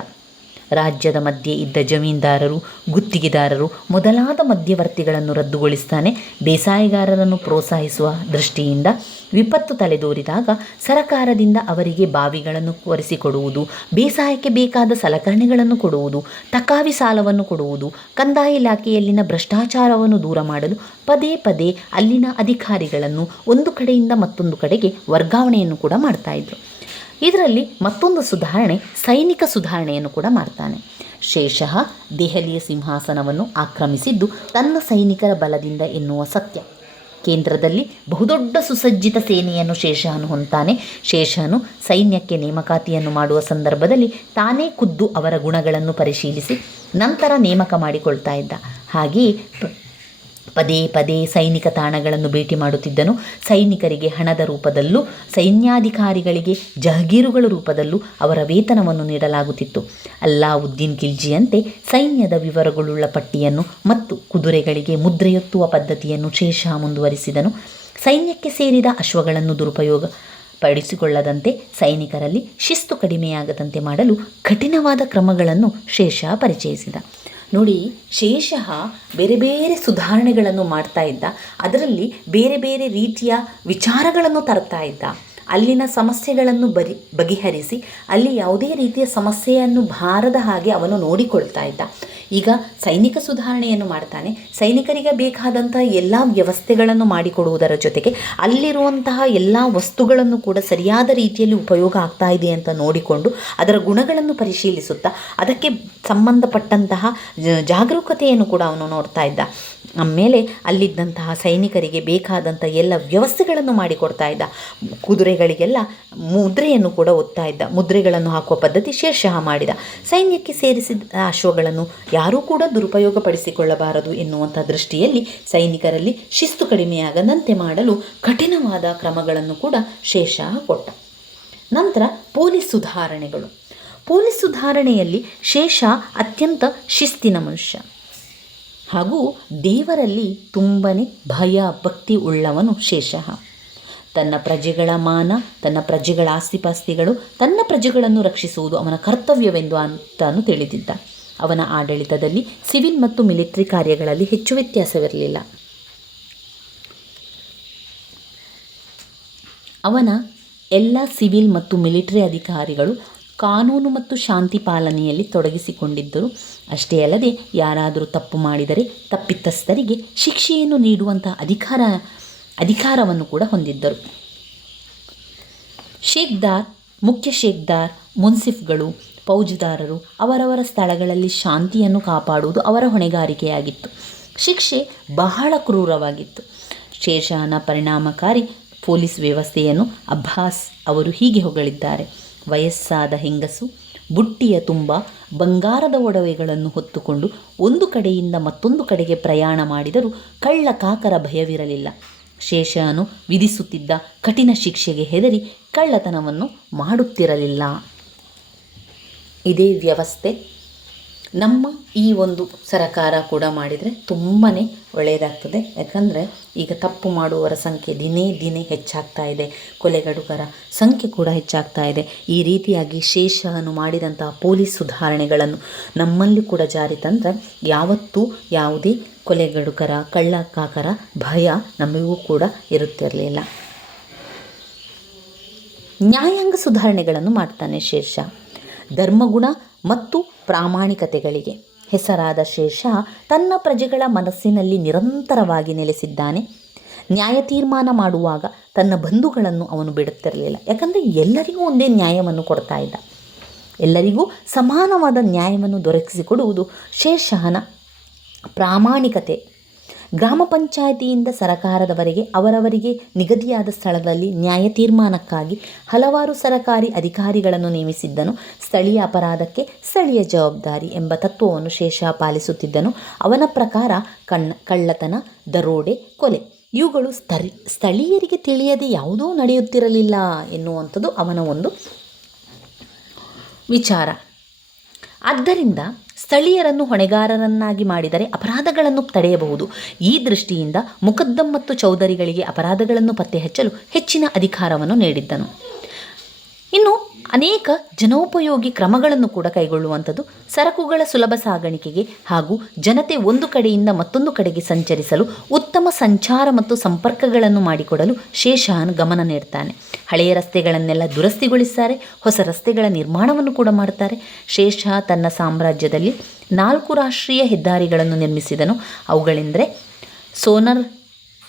ರಾಜ್ಯದ ಮಧ್ಯೆ ಇದ್ದ ಜಮೀನ್ದಾರರು, ಗುತ್ತಿಗೆದಾರರು ಮೊದಲಾದ ಮಧ್ಯವರ್ತಿಗಳನ್ನು ರದ್ದುಗೊಳಿಸ್ತಾನೆ. ಬೇಸಾಯಗಾರರನ್ನು ಪ್ರೋತ್ಸಾಹಿಸುವ ದೃಷ್ಟಿಯಿಂದ ವಿಪತ್ತು ತಲೆದೋರಿದಾಗ ಸರಕಾರದಿಂದ ಅವರಿಗೆ ಬಾವಿಗಳನ್ನು ಒರೆಸಿಕೊಡುವುದು, ಬೇಸಾಯಕ್ಕೆ ಬೇಕಾದ ಸಲಕರಣೆಗಳನ್ನು ಕೊಡುವುದು, ತಕಾವಿ ಸಾಲವನ್ನು ಕೊಡುವುದು, ಕಂದಾಯ ಇಲಾಖೆಯಲ್ಲಿನ ಭ್ರಷ್ಟಾಚಾರವನ್ನು ದೂರ ಮಾಡಲು ಪದೇ ಪದೇ ಅಲ್ಲಿನ ಅಧಿಕಾರಿಗಳನ್ನು ಒಂದು ಕಡೆಯಿಂದ ಮತ್ತೊಂದು ಕಡೆಗೆ ವರ್ಗಾವಣೆಯನ್ನು ಕೂಡ ಮಾಡ್ತಾಯಿದ್ರು. ಇದರಲ್ಲಿ ಮತ್ತೊಂದು ಸುಧಾರಣೆ, ಸೈನಿಕ ಸುಧಾರಣೆಯನ್ನು ಕೂಡ ಮಾಡ್ತಾನೆ. ಶೇಷಃ ದೆಹಲಿಯ ಸಿಂಹಾಸನವನ್ನು ಆಕ್ರಮಿಸಿದ್ದು ತನ್ನ ಸೈನಿಕರ ಬಲದಿಂದ ಎನ್ನುವ ಸತ್ಯ. ಕೇಂದ್ರದಲ್ಲಿ ಬಹುದೊಡ್ಡ ಸುಸಜ್ಜಿತ ಸೇನೆಯನ್ನು ಶೇಷನು ಹೊಂತಾನೆ. ಶೇಷನು ಸೈನ್ಯಕ್ಕೆ ನೇಮಕಾತಿಯನ್ನು ಮಾಡುವ ಸಂದರ್ಭದಲ್ಲಿ ತಾನೇ ಖುದ್ದು ಅವರ ಗುಣಗಳನ್ನು ಪರಿಶೀಲಿಸಿ ನಂತರ ನೇಮಕ ಮಾಡಿಕೊಳ್ತಾ ಇದ್ದ. ಹಾಗೆಯೇ ಪದೇ ಪದೇ ಸೈನಿಕ ತಾಣಗಳನ್ನು ಭೇಟಿ ಮಾಡುತ್ತಿದ್ದನು. ಸೈನಿಕರಿಗೆ ಹಣದ ರೂಪದಲ್ಲೂ ಸೈನ್ಯಾಧಿಕಾರಿಗಳಿಗೆ ಜಹಗೀರುಗಳ ರೂಪದಲ್ಲೂ ಅವರ ವೇತನವನ್ನು ನೀಡಲಾಗುತ್ತಿತ್ತು. ಅಲ್ಲಾವುದ್ದೀನ್ ಖಿಲ್ಜಿಯಂತೆ ಸೈನ್ಯದ ವಿವರಗಳುಳ್ಳ ಪಟ್ಟಿಯನ್ನು ಮತ್ತು ಕುದುರೆಗಳಿಗೆ ಮುದ್ರೆಯೊತ್ತುವ ಪದ್ಧತಿಯನ್ನು ಶೇಷ ಮುಂದುವರಿಸಿದನು. ಸೈನ್ಯಕ್ಕೆ ಸೇರಿದ ಅಶ್ವಗಳನ್ನು ದುರುಪಯೋಗ ಪಡಿಸಿಕೊಳ್ಳದಂತೆ, ಸೈನಿಕರಲ್ಲಿ ಶಿಸ್ತು ಕಡಿಮೆಯಾಗದಂತೆ ಮಾಡಲು ಕಠಿಣವಾದ ಕ್ರಮಗಳನ್ನು ಶೇಷ ಪರಿಚಯಿಸಿದ. ನೋಡಿ, ಶೇಷಃ ಬೇರೆ ಬೇರೆ ಸುಧಾರಣೆಗಳನ್ನು ಮಾಡ್ತಾ ಇದ್ದ. ಅದರಲ್ಲಿ ಬೇರೆ ಬೇರೆ ರೀತಿಯ ವಿಚಾರಗಳನ್ನು ತರ್ತಾ ಇದ್ದ. ಅಲ್ಲಿನ ಸಮಸ್ಯೆಗಳನ್ನು ಬಗೆಹರಿಸಿ ಅಲ್ಲಿ ಯಾವುದೇ ರೀತಿಯ ಸಮಸ್ಯೆಯನ್ನು ಬಾರದ ಹಾಗೆ ಅವನು ನೋಡಿಕೊಳ್ತಾ ಇದ್ದ. ಈಗ ಸೈನಿಕ ಸುಧಾರಣೆಯನ್ನು ಮಾಡ್ತಾನೆ. ಸೈನಿಕರಿಗೆ ಬೇಕಾದಂತಹ ಎಲ್ಲ ವ್ಯವಸ್ಥೆಗಳನ್ನು ಮಾಡಿಕೊಡುವುದರ ಜೊತೆಗೆ ಅಲ್ಲಿರುವಂತಹ ಎಲ್ಲ ವಸ್ತುಗಳನ್ನು ಕೂಡ ಸರಿಯಾದ ರೀತಿಯಲ್ಲಿ ಉಪಯೋಗ ಆಗ್ತಾ ಇದೆ ಅಂತ ನೋಡಿಕೊಂಡು ಅದರ ಗುಣಗಳನ್ನು ಪರಿಶೀಲಿಸುತ್ತಾ ಅದಕ್ಕೆ ಸಂಬಂಧಪಟ್ಟಂತಹ ಜಾಗರೂಕತೆಯನ್ನು ಕೂಡ ಅವನು ನೋಡ್ತಾ ಇದ್ದ. ಆಮೇಲೆ ಅಲ್ಲಿದ್ದಂತಹ ಸೈನಿಕರಿಗೆ ಬೇಕಾದಂಥ ಎಲ್ಲ ವ್ಯವಸ್ಥೆಗಳನ್ನು ಮಾಡಿಕೊಡ್ತಾ ಇದ್ದ. ಕುದುರೆಗಳಿಗೆಲ್ಲ ಮುದ್ರೆಯನ್ನು ಕೂಡ ಒತ್ತಾ ಇದ್ದ. ಮುದ್ರೆಗಳನ್ನು ಹಾಕುವ ಪದ್ಧತಿ ಶೇಷಃ ಮಾಡಿದ. ಸೈನ್ಯಕ್ಕೆ ಸೇರಿಸಿದ ಅಶ್ವಗಳನ್ನು ಯಾರೂ ಕೂಡ ದುರುಪಯೋಗ ಪಡಿಸಿಕೊಳ್ಳಬಾರದು ಎನ್ನುವಂಥ ದೃಷ್ಟಿಯಲ್ಲಿ ಸೈನಿಕರಲ್ಲಿ ಶಿಸ್ತು ಕಡಿಮೆಯಾಗದಂತೆ ಮಾಡಲು ಕಠಿಣವಾದ ಕ್ರಮಗಳನ್ನು ಕೂಡ ಶೇಷಃ ಕೊಟ್ಟ. ನಂತರ ಪೊಲೀಸ್ ಸುಧಾರಣೆಗಳು. ಪೊಲೀಸ್ ಸುಧಾರಣೆಯಲ್ಲಿ ಶೇಷ ಅತ್ಯಂತ ಶಿಸ್ತಿನ ಮನುಷ್ಯ ಹಾಗೂ ದೇವರಲ್ಲಿ ತುಂಬನೇ ಭಯ ಭಕ್ತಿ ಉಳ್ಳವನು ಶೇಷಃ. ತನ್ನ ಪ್ರಜೆಗಳ ಮಾನ, ತನ್ನ ಪ್ರಜೆಗಳ ಆಸ್ತಿಪಾಸ್ತಿಗಳು, ತನ್ನ ಪ್ರಜೆಗಳನ್ನು ರಕ್ಷಿಸುವುದು ಅವನ ಕರ್ತವ್ಯವೆಂದು ತಾನು ತಿಳಿದಿದ್ದ. ಅವನ ಆಡಳಿತದಲ್ಲಿ ಸಿವಿಲ್ ಮತ್ತು ಮಿಲಿಟರಿ ಕಾರ್ಯಗಳಲ್ಲಿ ಹೆಚ್ಚು ವ್ಯತ್ಯಾಸವಿರಲಿಲ್ಲ. ಅವನ ಎಲ್ಲ ಸಿವಿಲ್ ಮತ್ತು ಮಿಲಿಟರಿ ಅಧಿಕಾರಿಗಳು ಕಾನೂನು ಮತ್ತು ಶಾಂತಿ ಪಾಲನೆಯಲ್ಲಿ ತೊಡಗಿಸಿಕೊಂಡಿದ್ದರು. ಅಷ್ಟೇ ಅಲ್ಲದೆ ಯಾರಾದರೂ ತಪ್ಪು ಮಾಡಿದರೆ ತಪ್ಪಿತಸ್ಥರಿಗೆ ಶಿಕ್ಷೆಯನ್ನು ನೀಡುವಂತಹ ಅಧಿಕಾರವನ್ನು ಕೂಡ ಹೊಂದಿದ್ದರು. ಶೇಖ್ದಾರ್, ಮುಖ್ಯ ಶೇಖ್ದಾರ್, ಮುನ್ಸಿಫ್ಗಳು, ಫೌಜದಾರರು ಅವರವರ ಸ್ಥಳಗಳಲ್ಲಿ ಶಾಂತಿಯನ್ನು ಕಾಪಾಡುವುದು ಅವರ ಹೊಣೆಗಾರಿಕೆಯಾಗಿತ್ತು. ಶಿಕ್ಷೆ ಬಹಳ ಕ್ರೂರವಾಗಿತ್ತು. ಶೇಷನ ಪರಿಣಾಮಕಾರಿ ಪೊಲೀಸ್ ವ್ಯವಸ್ಥೆಯನ್ನು ಅಬ್ಬಾಸ್ ಅವರು ಹೀಗೆ ಹೊಗಳಿದ್ದಾರೆ: ವಯಸ್ಸಾದ ಹೆಂಗಸು ಬುಟ್ಟಿಯ ತುಂಬ ಬಂಗಾರದ ಒಡವೆಗಳನ್ನು ಹೊತ್ತುಕೊಂಡು ಒಂದು ಕಡೆಯಿಂದ ಮತ್ತೊಂದು ಕಡೆಗೆ ಪ್ರಯಾಣ ಮಾಡಿದರೂ ಕಳ್ಳ ಕಾಕರ ಭಯವಿರಲಿಲ್ಲ. ಶೇಷನು ವಿಧಿಸುತ್ತಿದ್ದ ಕಠಿಣ ಶಿಕ್ಷೆಗೆ ಹೆದರಿ ಕಳ್ಳತನವನ್ನು ಮಾಡುತ್ತಿರಲಿಲ್ಲ. ಇದೇ ವ್ಯವಸ್ಥೆ ನಮ್ಮ ಈ ಒಂದು ಸರಕಾರ ಕೂಡ ಮಾಡಿದರೆ ತುಂಬಾ ಒಳ್ಳೆಯದಾಗ್ತದೆ. ಯಾಕಂದರೆ ಈಗ ತಪ್ಪು ಮಾಡುವವರ ಸಂಖ್ಯೆ ದಿನೇ ದಿನೇ ಹೆಚ್ಚಾಗ್ತಾ ಇದೆ, ಕೊಲೆಗಡುಕರ ಸಂಖ್ಯೆ ಕೂಡ ಹೆಚ್ಚಾಗ್ತಾ ಇದೆ. ಈ ರೀತಿಯಾಗಿ ಶೇಷನು ಮಾಡಿದಂತಹ ಪೊಲೀಸ್ ಸುಧಾರಣೆಗಳನ್ನು ನಮ್ಮಲ್ಲಿ ಕೂಡ ಜಾರಿ ತಂದರೆ ಯಾವತ್ತೂ ಯಾವುದೇ ಕೊಲೆಗಡುಕರ ಕಳ್ಳಕಾಕರ ಭಯ ನಮಗೂ ಕೂಡ ಇರುತ್ತಿರಲಿಲ್ಲ. ನ್ಯಾಯಾಂಗ ಸುಧಾರಣೆಗಳನ್ನು ಮಾಡ್ತಾನೆ ಶೇಷ. ಧರ್ಮಗುಣ ಮತ್ತು ಪ್ರಾಮಾಣಿಕತೆಗಳಿಗೆ ಹೆಸರಾದ ಶೇಷ ತನ್ನ ಪ್ರಜೆಗಳ ಮನಸ್ಸಿನಲ್ಲಿ ನಿರಂತರವಾಗಿ ನೆಲೆಸಿದ್ದಾನೆ. ನ್ಯಾಯ ತೀರ್ಮಾನ ಮಾಡುವಾಗ ತನ್ನ ಬಂಧುಗಳನ್ನು ಅವನು ಬಿಡುತ್ತಿರಲಿಲ್ಲ. ಯಾಕಂದರೆ ಎಲ್ಲರಿಗೂ ಒಂದೇ ನ್ಯಾಯವನ್ನು ಕೊಡ್ತಾ ಇದ್ದ. ಎಲ್ಲರಿಗೂ ಸಮಾನವಾದ ನ್ಯಾಯವನ್ನು ದೊರಕಿಸಿಕೊಡುವುದು ಶೇಷನ ಪ್ರಾಮಾಣಿಕತೆ. ಗ್ರಾಮ ಪಂಚಾಯಿತಿಯಿಂದ ಸರಕಾರದವರೆಗೆ ಅವರವರಿಗೆ ನಿಗದಿಯಾದ ಸ್ಥಳದಲ್ಲಿ ನ್ಯಾಯ ತೀರ್ಮಾನಕ್ಕಾಗಿ ಹಲವಾರು ಸರಕಾರಿ ಅಧಿಕಾರಿಗಳನ್ನು ನೇಮಿಸಿದ್ದನು. ಸ್ಥಳೀಯ ಅಪರಾಧಕ್ಕೆ ಸ್ಥಳೀಯ ಜವಾಬ್ದಾರಿ ಎಂಬ ತತ್ವವನ್ನು ಶೇಷ ಪಾಲಿಸುತ್ತಿದ್ದನು. ಅವನ ಪ್ರಕಾರ ಕಳ್ಳತನ, ದರೋಡೆ, ಕೊಲೆ ಇವುಗಳು ಸ್ಥಳೀಯರಿಗೆ ತಿಳಿಯದೆ ಯಾವುದೂ ನಡೆಯುತ್ತಿರಲಿಲ್ಲ ಎನ್ನುವಂಥದ್ದು ಅವನ ಒಂದು ವಿಚಾರ. ಆದ್ದರಿಂದ ಸ್ಥಳೀಯರನ್ನು ಹೊಣೆಗಾರರನ್ನಾಗಿ ಮಾಡಿದರೆ ಅಪರಾಧಗಳನ್ನು ತಡೆಯಬಹುದು. ಈ ದೃಷ್ಟಿಯಿಂದ ಮುಕದ್ದಂ ಮತ್ತು ಚೌಧರಿಗಳಿಗೆ ಅಪರಾಧಗಳನ್ನು ಪತ್ತೆ ಹಚ್ಚಲು ಹೆಚ್ಚಿನ ಅಧಿಕಾರವನ್ನು ನೀಡಿದ್ದನು. ಇನ್ನು ಅನೇಕ ಜನೋಪಯೋಗಿ ಕ್ರಮಗಳನ್ನು ಕೂಡ ಕೈಗೊಳ್ಳುವಂಥದ್ದು, ಸರಕುಗಳ ಸುಲಭ ಸಾಗಾಣಿಕೆಗೆ ಹಾಗೂ ಜನತೆ ಒಂದು ಕಡೆಯಿಂದ ಮತ್ತೊಂದು ಕಡೆಗೆ ಸಂಚರಿಸಲು ಉತ್ತಮ ಸಂಚಾರ ಮತ್ತು ಸಂಪರ್ಕಗಳನ್ನು ಮಾಡಿಕೊಡಲು ಶೇಷಾನ್ ಗಮನ ನೀಡ್ತಾನೆ. ಹಳೆಯ ರಸ್ತೆಗಳನ್ನೆಲ್ಲ ದುರಸ್ತಿಗೊಳಿಸ್ತಾರೆ, ಹೊಸ ರಸ್ತೆಗಳ ನಿರ್ಮಾಣವನ್ನು ಕೂಡ ಮಾಡ್ತಾರೆ. ಶೇಷ ತನ್ನ ಸಾಮ್ರಾಜ್ಯದಲ್ಲಿ 4 ರಾಷ್ಟ್ರೀಯ ಹೆದ್ದಾರಿಗಳನ್ನು ನಿರ್ಮಿಸಿದನು. ಅವುಗಳೆಂದರೆ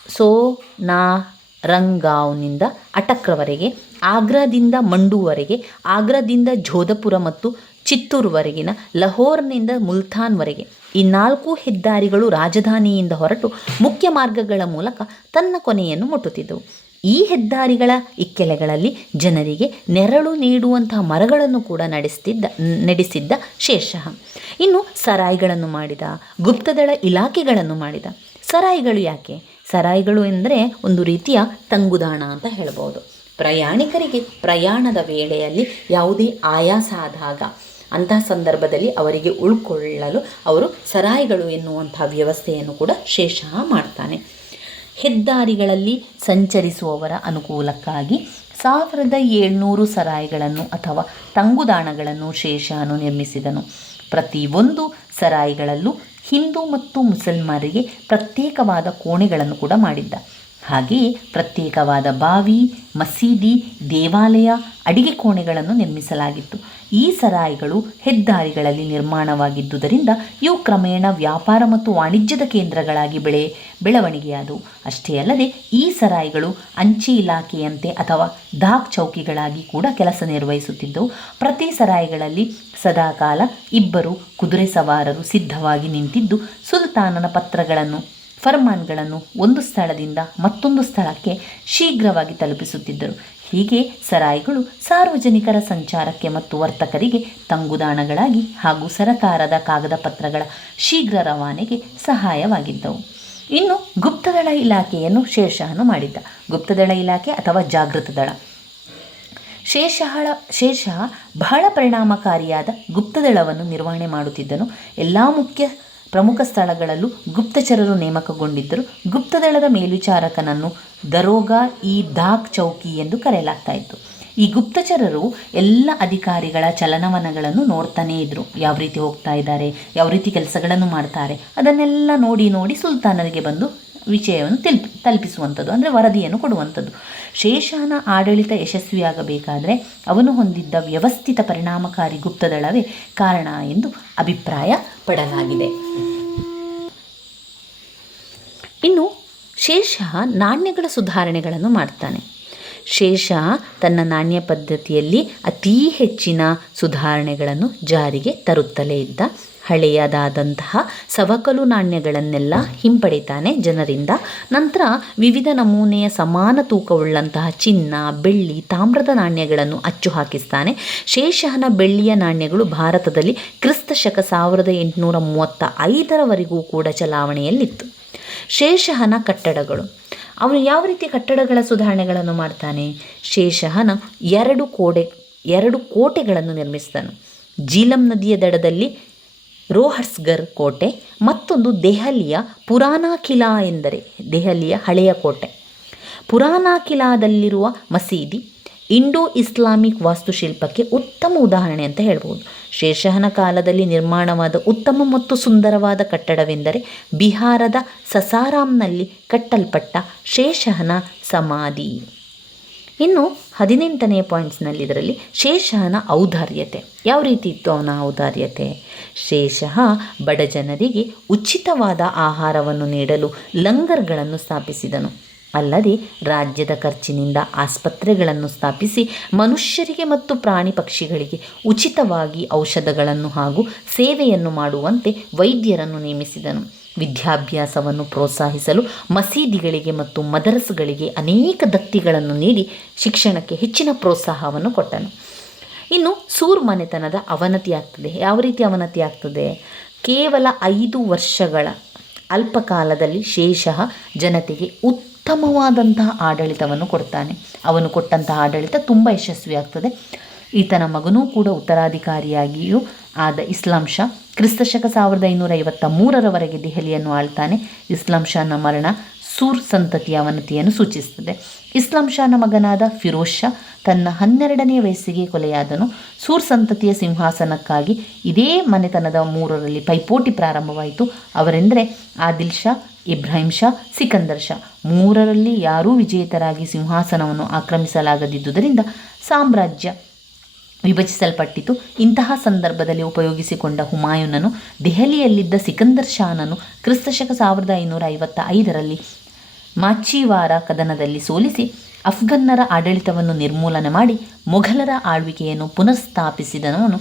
ಸೋನಾರಂಗಾವ್ನಿಂದ ಅಟಕ್ರವರೆಗೆ, ಆಗ್ರಾದಿಂದ ಮಂಡೂವರೆಗೆ, ಆಗ್ರಾದಿಂದ ಜೋಧಪುರ ಮತ್ತು ಚಿತ್ತೂರುವರೆಗಿನ, ಲಾಹೋರ್ನಿಂದ ಮುಲ್ತಾನ್ವರೆಗೆ. ಈ 4 ಹೆದ್ದಾರಿಗಳು ರಾಜಧಾನಿಯಿಂದ ಹೊರಟು ಮುಖ್ಯ ಮಾರ್ಗಗಳ ಮೂಲಕ ತನ್ನ ಕೊನೆಯನ್ನು ಮುಟ್ಟುತ್ತಿದ್ದವು. ಈ ಹೆದ್ದಾರಿಗಳ ಇಕ್ಕೆಲೆಗಳಲ್ಲಿ ಜನರಿಗೆ ನೆರಳು ನೀಡುವಂತಹ ಮರಗಳನ್ನು ಕೂಡ ನಡೆಸಿದ್ದ ಶೇಷ. ಇನ್ನು ಸರಾಯಿಗಳನ್ನು ಮಾಡಿದ, ಗುಪ್ತದಳ ಇಲಾಖೆಗಳನ್ನು ಮಾಡಿದ. ಸರಾಯಿಗಳು ಯಾಕೆ? ಸರಾಯಿಗಳು ಎಂದರೆ ಒಂದು ರೀತಿಯ ತಂಗುದಾಣ ಅಂತ ಹೇಳ್ಬೋದು. ಪ್ರಯಾಣಿಕರಿಗೆ ಪ್ರಯಾಣದ ವೇಳೆಯಲ್ಲಿ ಯಾವುದೇ ಆಯಾಸ ಆದಾಗ ಅಂತಹ ಸಂದರ್ಭದಲ್ಲಿ ಅವರಿಗೆ ಉಳ್ಕೊಳ್ಳಲು ಅವರು ಸರಾಯಿಗಳು ಎನ್ನುವಂಥ ವ್ಯವಸ್ಥೆಯನ್ನು ಕೂಡ ಶೇಷ ಮಾಡ್ತಾನೆ. ಹೆದ್ದಾರಿಗಳಲ್ಲಿ ಸಂಚರಿಸುವವರ ಅನುಕೂಲಕ್ಕಾಗಿ 1700 ಸರಾಯಿಗಳನ್ನು ಅಥವಾ ತಂಗುದಾಣಗಳನ್ನು ಶೇಷನು ನಿರ್ಮಿಸಿದನು. ಪ್ರತಿಯೊಂದು ಸರಾಯಿಗಳಲ್ಲೂ ಹಿಂದೂ ಮತ್ತು ಮುಸಲ್ಮಾನರಿಗೆ ಪ್ರತ್ಯೇಕವಾದ ಕೋಣೆಗಳನ್ನು ಕೂಡ ಮಾಡಿದ್ದ. ಹಾಗೆಯೇ ಪ್ರತ್ಯೇಕವಾದ ಬಾವಿ, ಮಸೀದಿ, ದೇವಾಲಯ, ಅಡಿಗೆ ಕೋಣೆಗಳನ್ನು ನಿರ್ಮಿಸಲಾಗಿತ್ತು. ಈ ಸರಾಯಿಗಳು ಹೆದ್ದಾರಿಗಳಲ್ಲಿ ನಿರ್ಮಾಣವಾಗಿದ್ದುದರಿಂದ ಇವು ಕ್ರಮೇಣ ವ್ಯಾಪಾರ ಮತ್ತು ವಾಣಿಜ್ಯದ ಕೇಂದ್ರಗಳಾಗಿ ಬೆಳವಣಿಗೆಯಾದವು. ಅಷ್ಟೇ ಅಲ್ಲದೆ ಈ ಸರಾಯಿಗಳು ಅಂಚೆ ಇಲಾಖೆಯಂತೆ ಅಥವಾ ದಾಕ್ ಚೌಕಿಗಳಾಗಿ ಕೂಡ ಕೆಲಸ ನಿರ್ವಹಿಸುತ್ತಿದ್ದವು. ಪ್ರತಿ ಸರಾಯಿಗಳಲ್ಲಿ ಸದಾಕಾಲ 2 ಕುದುರೆ ಸವಾರರು ಸಿದ್ಧವಾಗಿ ನಿಂತಿದ್ದು ಸುಲ್ತಾನನ ಫರ್ಮಾನ್ಗಳನ್ನು ಒಂದು ಸ್ಥಳದಿಂದ ಮತ್ತೊಂದು ಸ್ಥಳಕ್ಕೆ ಶೀಘ್ರವಾಗಿ ತಲುಪಿಸುತ್ತಿದ್ದರು. ಹೀಗೆ ಸರಾಯಿಗಳು ಸಾರ್ವಜನಿಕರ ಸಂಚಾರಕ್ಕೆ ಮತ್ತು ವರ್ತಕರಿಗೆ ತಂಗುದಾಣಗಳಾಗಿ ಹಾಗೂ ಸರಕಾರದ ಕಾಗದ ಪತ್ರಗಳ ಶೀಘ್ರ ರವಾನೆಗೆ ಸಹಾಯವಾಗಿದ್ದವು. ಇನ್ನು ಗುಪ್ತದಳ ಇಲಾಖೆಯನ್ನು ಶೇಷನು ಮಾಡಿದ್ದ. ಗುಪ್ತದಳ ಇಲಾಖೆ ಅಥವಾ ಜಾಗೃತ ದಳ. ಶೇಷ ಬಹಳ ಪರಿಣಾಮಕಾರಿಯಾದ ಗುಪ್ತದಳವನ್ನು ನಿರ್ವಹಣೆ ಮಾಡುತ್ತಿದ್ದನು. ಎಲ್ಲ ಪ್ರಮುಖ ಸ್ಥಳಗಳಲ್ಲೂ ಗುಪ್ತಚರರು ನೇಮಕಗೊಂಡಿದ್ದರು. ಗುಪ್ತದಳದ ಮೇಲ್ವಿಚಾರಕನನ್ನು ದರೋಗಾ ಇ ದಾಕ್ ಚೌಕಿ ಎಂದು ಕರೆಯಲಾಗ್ತಾ ಇತ್ತು. ಈ ಗುಪ್ತಚರರು ಎಲ್ಲ ಅಧಿಕಾರಿಗಳ ಚಲನವಲನಗಳನ್ನು ನೋಡ್ತಾನೇ ಇದ್ದರು. ಯಾವ ರೀತಿ ಹೋಗ್ತಾ ಇದ್ದಾರೆ, ಯಾವ ರೀತಿ ಕೆಲಸಗಳನ್ನು ಮಾಡ್ತಾರೆ, ಅದನ್ನೆಲ್ಲ ನೋಡಿ ಸುಲ್ತಾನರಿಗೆ ಬಂದು ವಿಷಯವನ್ನು ತಲುಪಿಸುವಂಥದ್ದು, ಅಂದರೆ ವರದಿಯನ್ನು ಕೊಡುವಂಥದ್ದು. ಶೇಷನ ಆಡಳಿತ ಯಶಸ್ವಿಯಾಗಬೇಕಾದರೆ ಅವನು ಹೊಂದಿದ್ದ ವ್ಯವಸ್ಥಿತ ಪರಿಣಾಮಕಾರಿ ಗುಪ್ತದಳವೇ ಕಾರಣ ಎಂದು ಅಭಿಪ್ರಾಯ ಪಡಲಾಗಿದೆ. ಇನ್ನು ಶೇಷ ನಾಣ್ಯಗಳ ಸುಧಾರಣೆಗಳನ್ನು ಮಾಡ್ತಾನೆ. ಶೇಷ ತನ್ನ ನಾಣ್ಯ ಪದ್ಧತಿಯಲ್ಲಿ ಅತೀ ಹೆಚ್ಚಿನ ಸುಧಾರಣೆಗಳನ್ನು ಜಾರಿಗೆ ತರುತ್ತಲೇ ಇದ್ದ. ಹಳೆಯದಾದಂತಹ ಸವಕಲು ನಾಣ್ಯಗಳನ್ನೆಲ್ಲ ಹಿಂಪಡಿತಾನೆ ಜನರಿಂದ. ನಂತರ ವಿವಿಧ ನಮೂನೆಯ ಸಮಾನ ತೂಕವುಳ್ಳಂತಹ ಚಿನ್ನ, ಬೆಳ್ಳಿ, ತಾಮ್ರದ ನಾಣ್ಯಗಳನ್ನು ಅಚ್ಚು ಹಾಕಿಸ್ತಾನೆ. ಶೇಷನ ಬೆಳ್ಳಿಯ ನಾಣ್ಯಗಳು ಭಾರತದಲ್ಲಿ ಕ್ರಿಸ್ತಶಕ 1835 ಕೂಡ ಚಲಾವಣೆಯಲ್ಲಿತ್ತು. ಶೇಷನ ಕಟ್ಟಡಗಳು. ಅವನು ಯಾವ ರೀತಿ ಕಟ್ಟಡಗಳ ಸುಧಾರಣೆಗಳನ್ನು ಮಾಡ್ತಾನೆ? ಶೇಷನ 2 ಕೋಟೆಗಳನ್ನು ನಿರ್ಮಿಸ್ತಾನೆ. ಜೀಲಂ ನದಿಯ ದಡದಲ್ಲಿ ರೋಹರ್ಸ್ಗರ್ ಕೋಟೆ, ಮತ್ತೊಂದು ದೆಹಲಿಯ ಪುರಾನಾ ಕಿಲಾ ಎಂದರೆ ದೆಹಲಿಯ ಹಳೆಯ ಕೋಟೆ. ಪುರಾನಾ ಕಿಲಾದಲ್ಲಿರುವ ಮಸೀದಿ ಇಂಡೋ ಇಸ್ಲಾಮಿಕ್ ವಾಸ್ತುಶಿಲ್ಪಕ್ಕೆ ಉತ್ತಮ ಉದಾಹರಣೆ ಅಂತ ಹೇಳ್ಬೋದು. ಶೇಷನ ಕಾಲದಲ್ಲಿ ನಿರ್ಮಾಣವಾದ ಉತ್ತಮ ಮತ್ತು ಸುಂದರವಾದ ಕಟ್ಟಡವೆಂದರೆ ಬಿಹಾರದ ಸಸಾರಾಂನಲ್ಲಿ ಕಟ್ಟಲ್ಪಟ್ಟ ಶೇಷನ ಸಮಾಧಿ. ಇನ್ನು 18ನೇ ಪಾಯಿಂಟ್ಸ್ನಲ್ಲಿ ಇದರಲ್ಲಿ ಶೇಷನ ಔದಾರ್ಯತೆ. ಯಾವ ರೀತಿ ಇತ್ತು ಅವನ ಔದಾರ್ಯತೆ? ಶೇಷ ಬಡ ಜನರಿಗೆ ಉಚಿತವಾದ ಆಹಾರವನ್ನು ನೀಡಲು ಲಂಗರ್ಗಳನ್ನು ಸ್ಥಾಪಿಸಿದನು. ಅಲ್ಲದೆ ರಾಜ್ಯದ ಖರ್ಚಿನಿಂದ ಆಸ್ಪತ್ರೆಗಳನ್ನು ಸ್ಥಾಪಿಸಿ ಮನುಷ್ಯರಿಗೆ ಮತ್ತು ಪ್ರಾಣಿ ಪಕ್ಷಿಗಳಿಗೆ ಉಚಿತವಾಗಿ ಔಷಧಗಳನ್ನು ಹಾಗೂ ಸೇವೆಯನ್ನು ಮಾಡುವಂತೆ ವೈದ್ಯರನ್ನು ನೇಮಿಸಿದನು. ವಿದ್ಯಾಭ್ಯಾಸವನ್ನು ಪ್ರೋತ್ಸಾಹಿಸಲು ಮಸೀದಿಗಳಿಗೆ ಮತ್ತು ಮದರಸ್ಗಳಿಗೆ ಅನೇಕ ದತ್ತಿಗಳನ್ನು ನೀಡಿ ಶಿಕ್ಷಣಕ್ಕೆ ಹೆಚ್ಚಿನ ಪ್ರೋತ್ಸಾಹವನ್ನು ಕೊಟ್ಟನು. ಇನ್ನು ಸೂರ್ ಮನೆತನದ ಅವನತಿ ಆಗ್ತದೆ. ಯಾವ ರೀತಿ ಅವನತಿ ಆಗ್ತದೆ? ಕೇವಲ 5 ವರ್ಷಗಳ ಅಲ್ಪಕಾಲದಲ್ಲಿ ಶೇಷಃ ಜನತೆಗೆ ಉತ್ತಮವಾದಂತಹ ಆಡಳಿತವನ್ನು ಕೊಡ್ತಾನೆ. ಅವನು ಕೊಟ್ಟಂತಹ ಆಡಳಿತ ತುಂಬ ಯಶಸ್ವಿಯಾಗ್ತದೆ. ಈತನ ಮಗನೂ ಕೂಡ ಉತ್ತರಾಧಿಕಾರಿಯಾಗಿಯೂ ಆದ ಇಸ್ಲಾಂ ಶಾ ಕ್ರಿಸ್ತಶಕ 1553ರವರೆಗೆ ದೆಹಲಿಯನ್ನು ಆಳ್ತಾನೆ. ಇಸ್ಲಾಂ ಶಾನ ಮರಣ ಸೂರ್ ಸಂತತಿಯ ಅವನತಿಯನ್ನು ಸೂಚಿಸುತ್ತದೆ. ಇಸ್ಲಾಂ ಶಾನ ಮಗನಾದ ಫಿರೋಜ್ ಶಾ ತನ್ನ 12ನೇ ವಯಸ್ಸಿಗೆ ಕೊಲೆಯಾದನು. ಸೂರ್ ಸಂತತಿಯ ಸಿಂಹಾಸನಕ್ಕಾಗಿ ಇದೇ ಮನೆತನದ 3ರಲ್ಲಿ ಪೈಪೋಟಿ ಪ್ರಾರಂಭವಾಯಿತು. ಅವರೆಂದರೆ ಆದಿಲ್ ಶಾ, ಇಬ್ರಾಹಿಂ ಶಾ, ಸಿಕಂದರ್ ಶಾ. 3ರಲ್ಲಿ ಯಾರೂ ವಿಜೇತರಾಗಿ ಸಿಂಹಾಸನವನ್ನು ಆಕ್ರಮಿಸಲಾಗದಿದ್ದುದರಿಂದ ಸಾಮ್ರಾಜ್ಯ ವಿಭಜಿಸಲ್ಪಟ್ಟಿತು. ಇಂತಹ ಸಂದರ್ಭದಲ್ಲಿ ಉಪಯೋಗಿಸಿಕೊಂಡ ಹುಮಾಯೂನನು ದೆಹಲಿಯಲ್ಲಿದ್ದ ಸಿಕಂದರ್ ಶಾನನ್ನು ಕ್ರಿಸ್ತಶಕ 1555ರಲ್ಲಿ ಮಾಚಿವಾರ ಕದನದಲ್ಲಿ ಸೋಲಿಸಿ ಅಫ್ಘನ್ನರ ಆಡಳಿತವನ್ನು ನಿರ್ಮೂಲನೆ ಮಾಡಿ ಮೊಘಲರ ಆಳ್ವಿಕೆಯನ್ನು ಪುನಃಸ್ಥಾಪಿಸಿದವನು.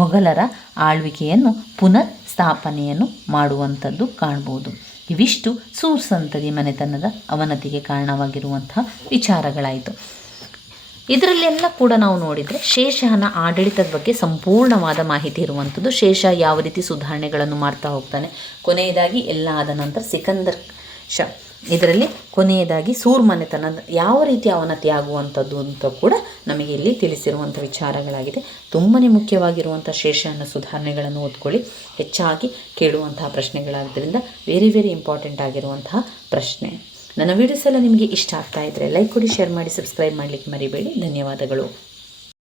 ಮೊಘಲರ ಆಳ್ವಿಕೆಯನ್ನು ಪುನಃಸ್ಥಾಪನೆಯನ್ನು ಮಾಡುವಂಥದ್ದು ಕಾಣ್ಬೋದು. ಇವಿಷ್ಟು ಸೂರ್ ಸಂತತಿ ಮನೆತನದ ಅವನತಿಗೆ ಕಾರಣವಾಗಿರುವಂತಹ ವಿಚಾರಗಳಾಯಿತು. ಇದರಲ್ಲೆಲ್ಲ ಕೂಡ ನಾವು ನೋಡಿದರೆ ಶೇಷನ ಆಡಳಿತದ ಬಗ್ಗೆ ಸಂಪೂರ್ಣವಾದ ಮಾಹಿತಿ ಇರುವಂಥದ್ದು. ಶೇಷ ಯಾವ ರೀತಿ ಸುಧಾರಣೆಗಳನ್ನು ಮಾಡ್ತಾ ಹೋಗ್ತಾನೆ. ಕೊನೆಯದಾಗಿ ಎಲ್ಲ ಆದ ನಂತರ ಸಿಕಂದರ್ ಶಾ, ಇದರಲ್ಲಿ ಕೊನೆಯದಾಗಿ ಸೂರ್ ಮನೆತನದ ಯಾವ ರೀತಿ ಅವನತಿ ಆಗುವಂಥದ್ದು ಅಂತ ಕೂಡ ನಮಗೆ ಇಲ್ಲಿ ತಿಳಿಸಿರುವಂಥ ವಿಚಾರಗಳಾಗಿದೆ. ತುಂಬಾ ಮುಖ್ಯವಾಗಿರುವಂಥ ಶೇಷನ ಸುಧಾರಣೆಗಳನ್ನು ಓದ್ಕೊಳ್ಳಿ. ಹೆಚ್ಚಾಗಿ ಕೇಳುವಂತಹ ಪ್ರಶ್ನೆಗಳಾದ್ದರಿಂದ ವೆರಿ ಇಂಪಾರ್ಟೆಂಟ್ ಆಗಿರುವಂತಹ ಪ್ರಶ್ನೆ. ನನ್ನ ವೀಡಿಯೋಸ್ ಎಲ್ಲ ನಿಮಗೆ ಇಷ್ಟ ಆಗ್ತಾ ಇದ್ದರೆ ಲೈಕ್ ಕೊಡಿ, ಶೇರ್ ಮಾಡಿ, ಸಬ್ಸ್ಕ್ರೈಬ್ ಮಾಡಲಿಕ್ಕೆ ಮರಿಬೇಡಿ. ಧನ್ಯವಾದಗಳು.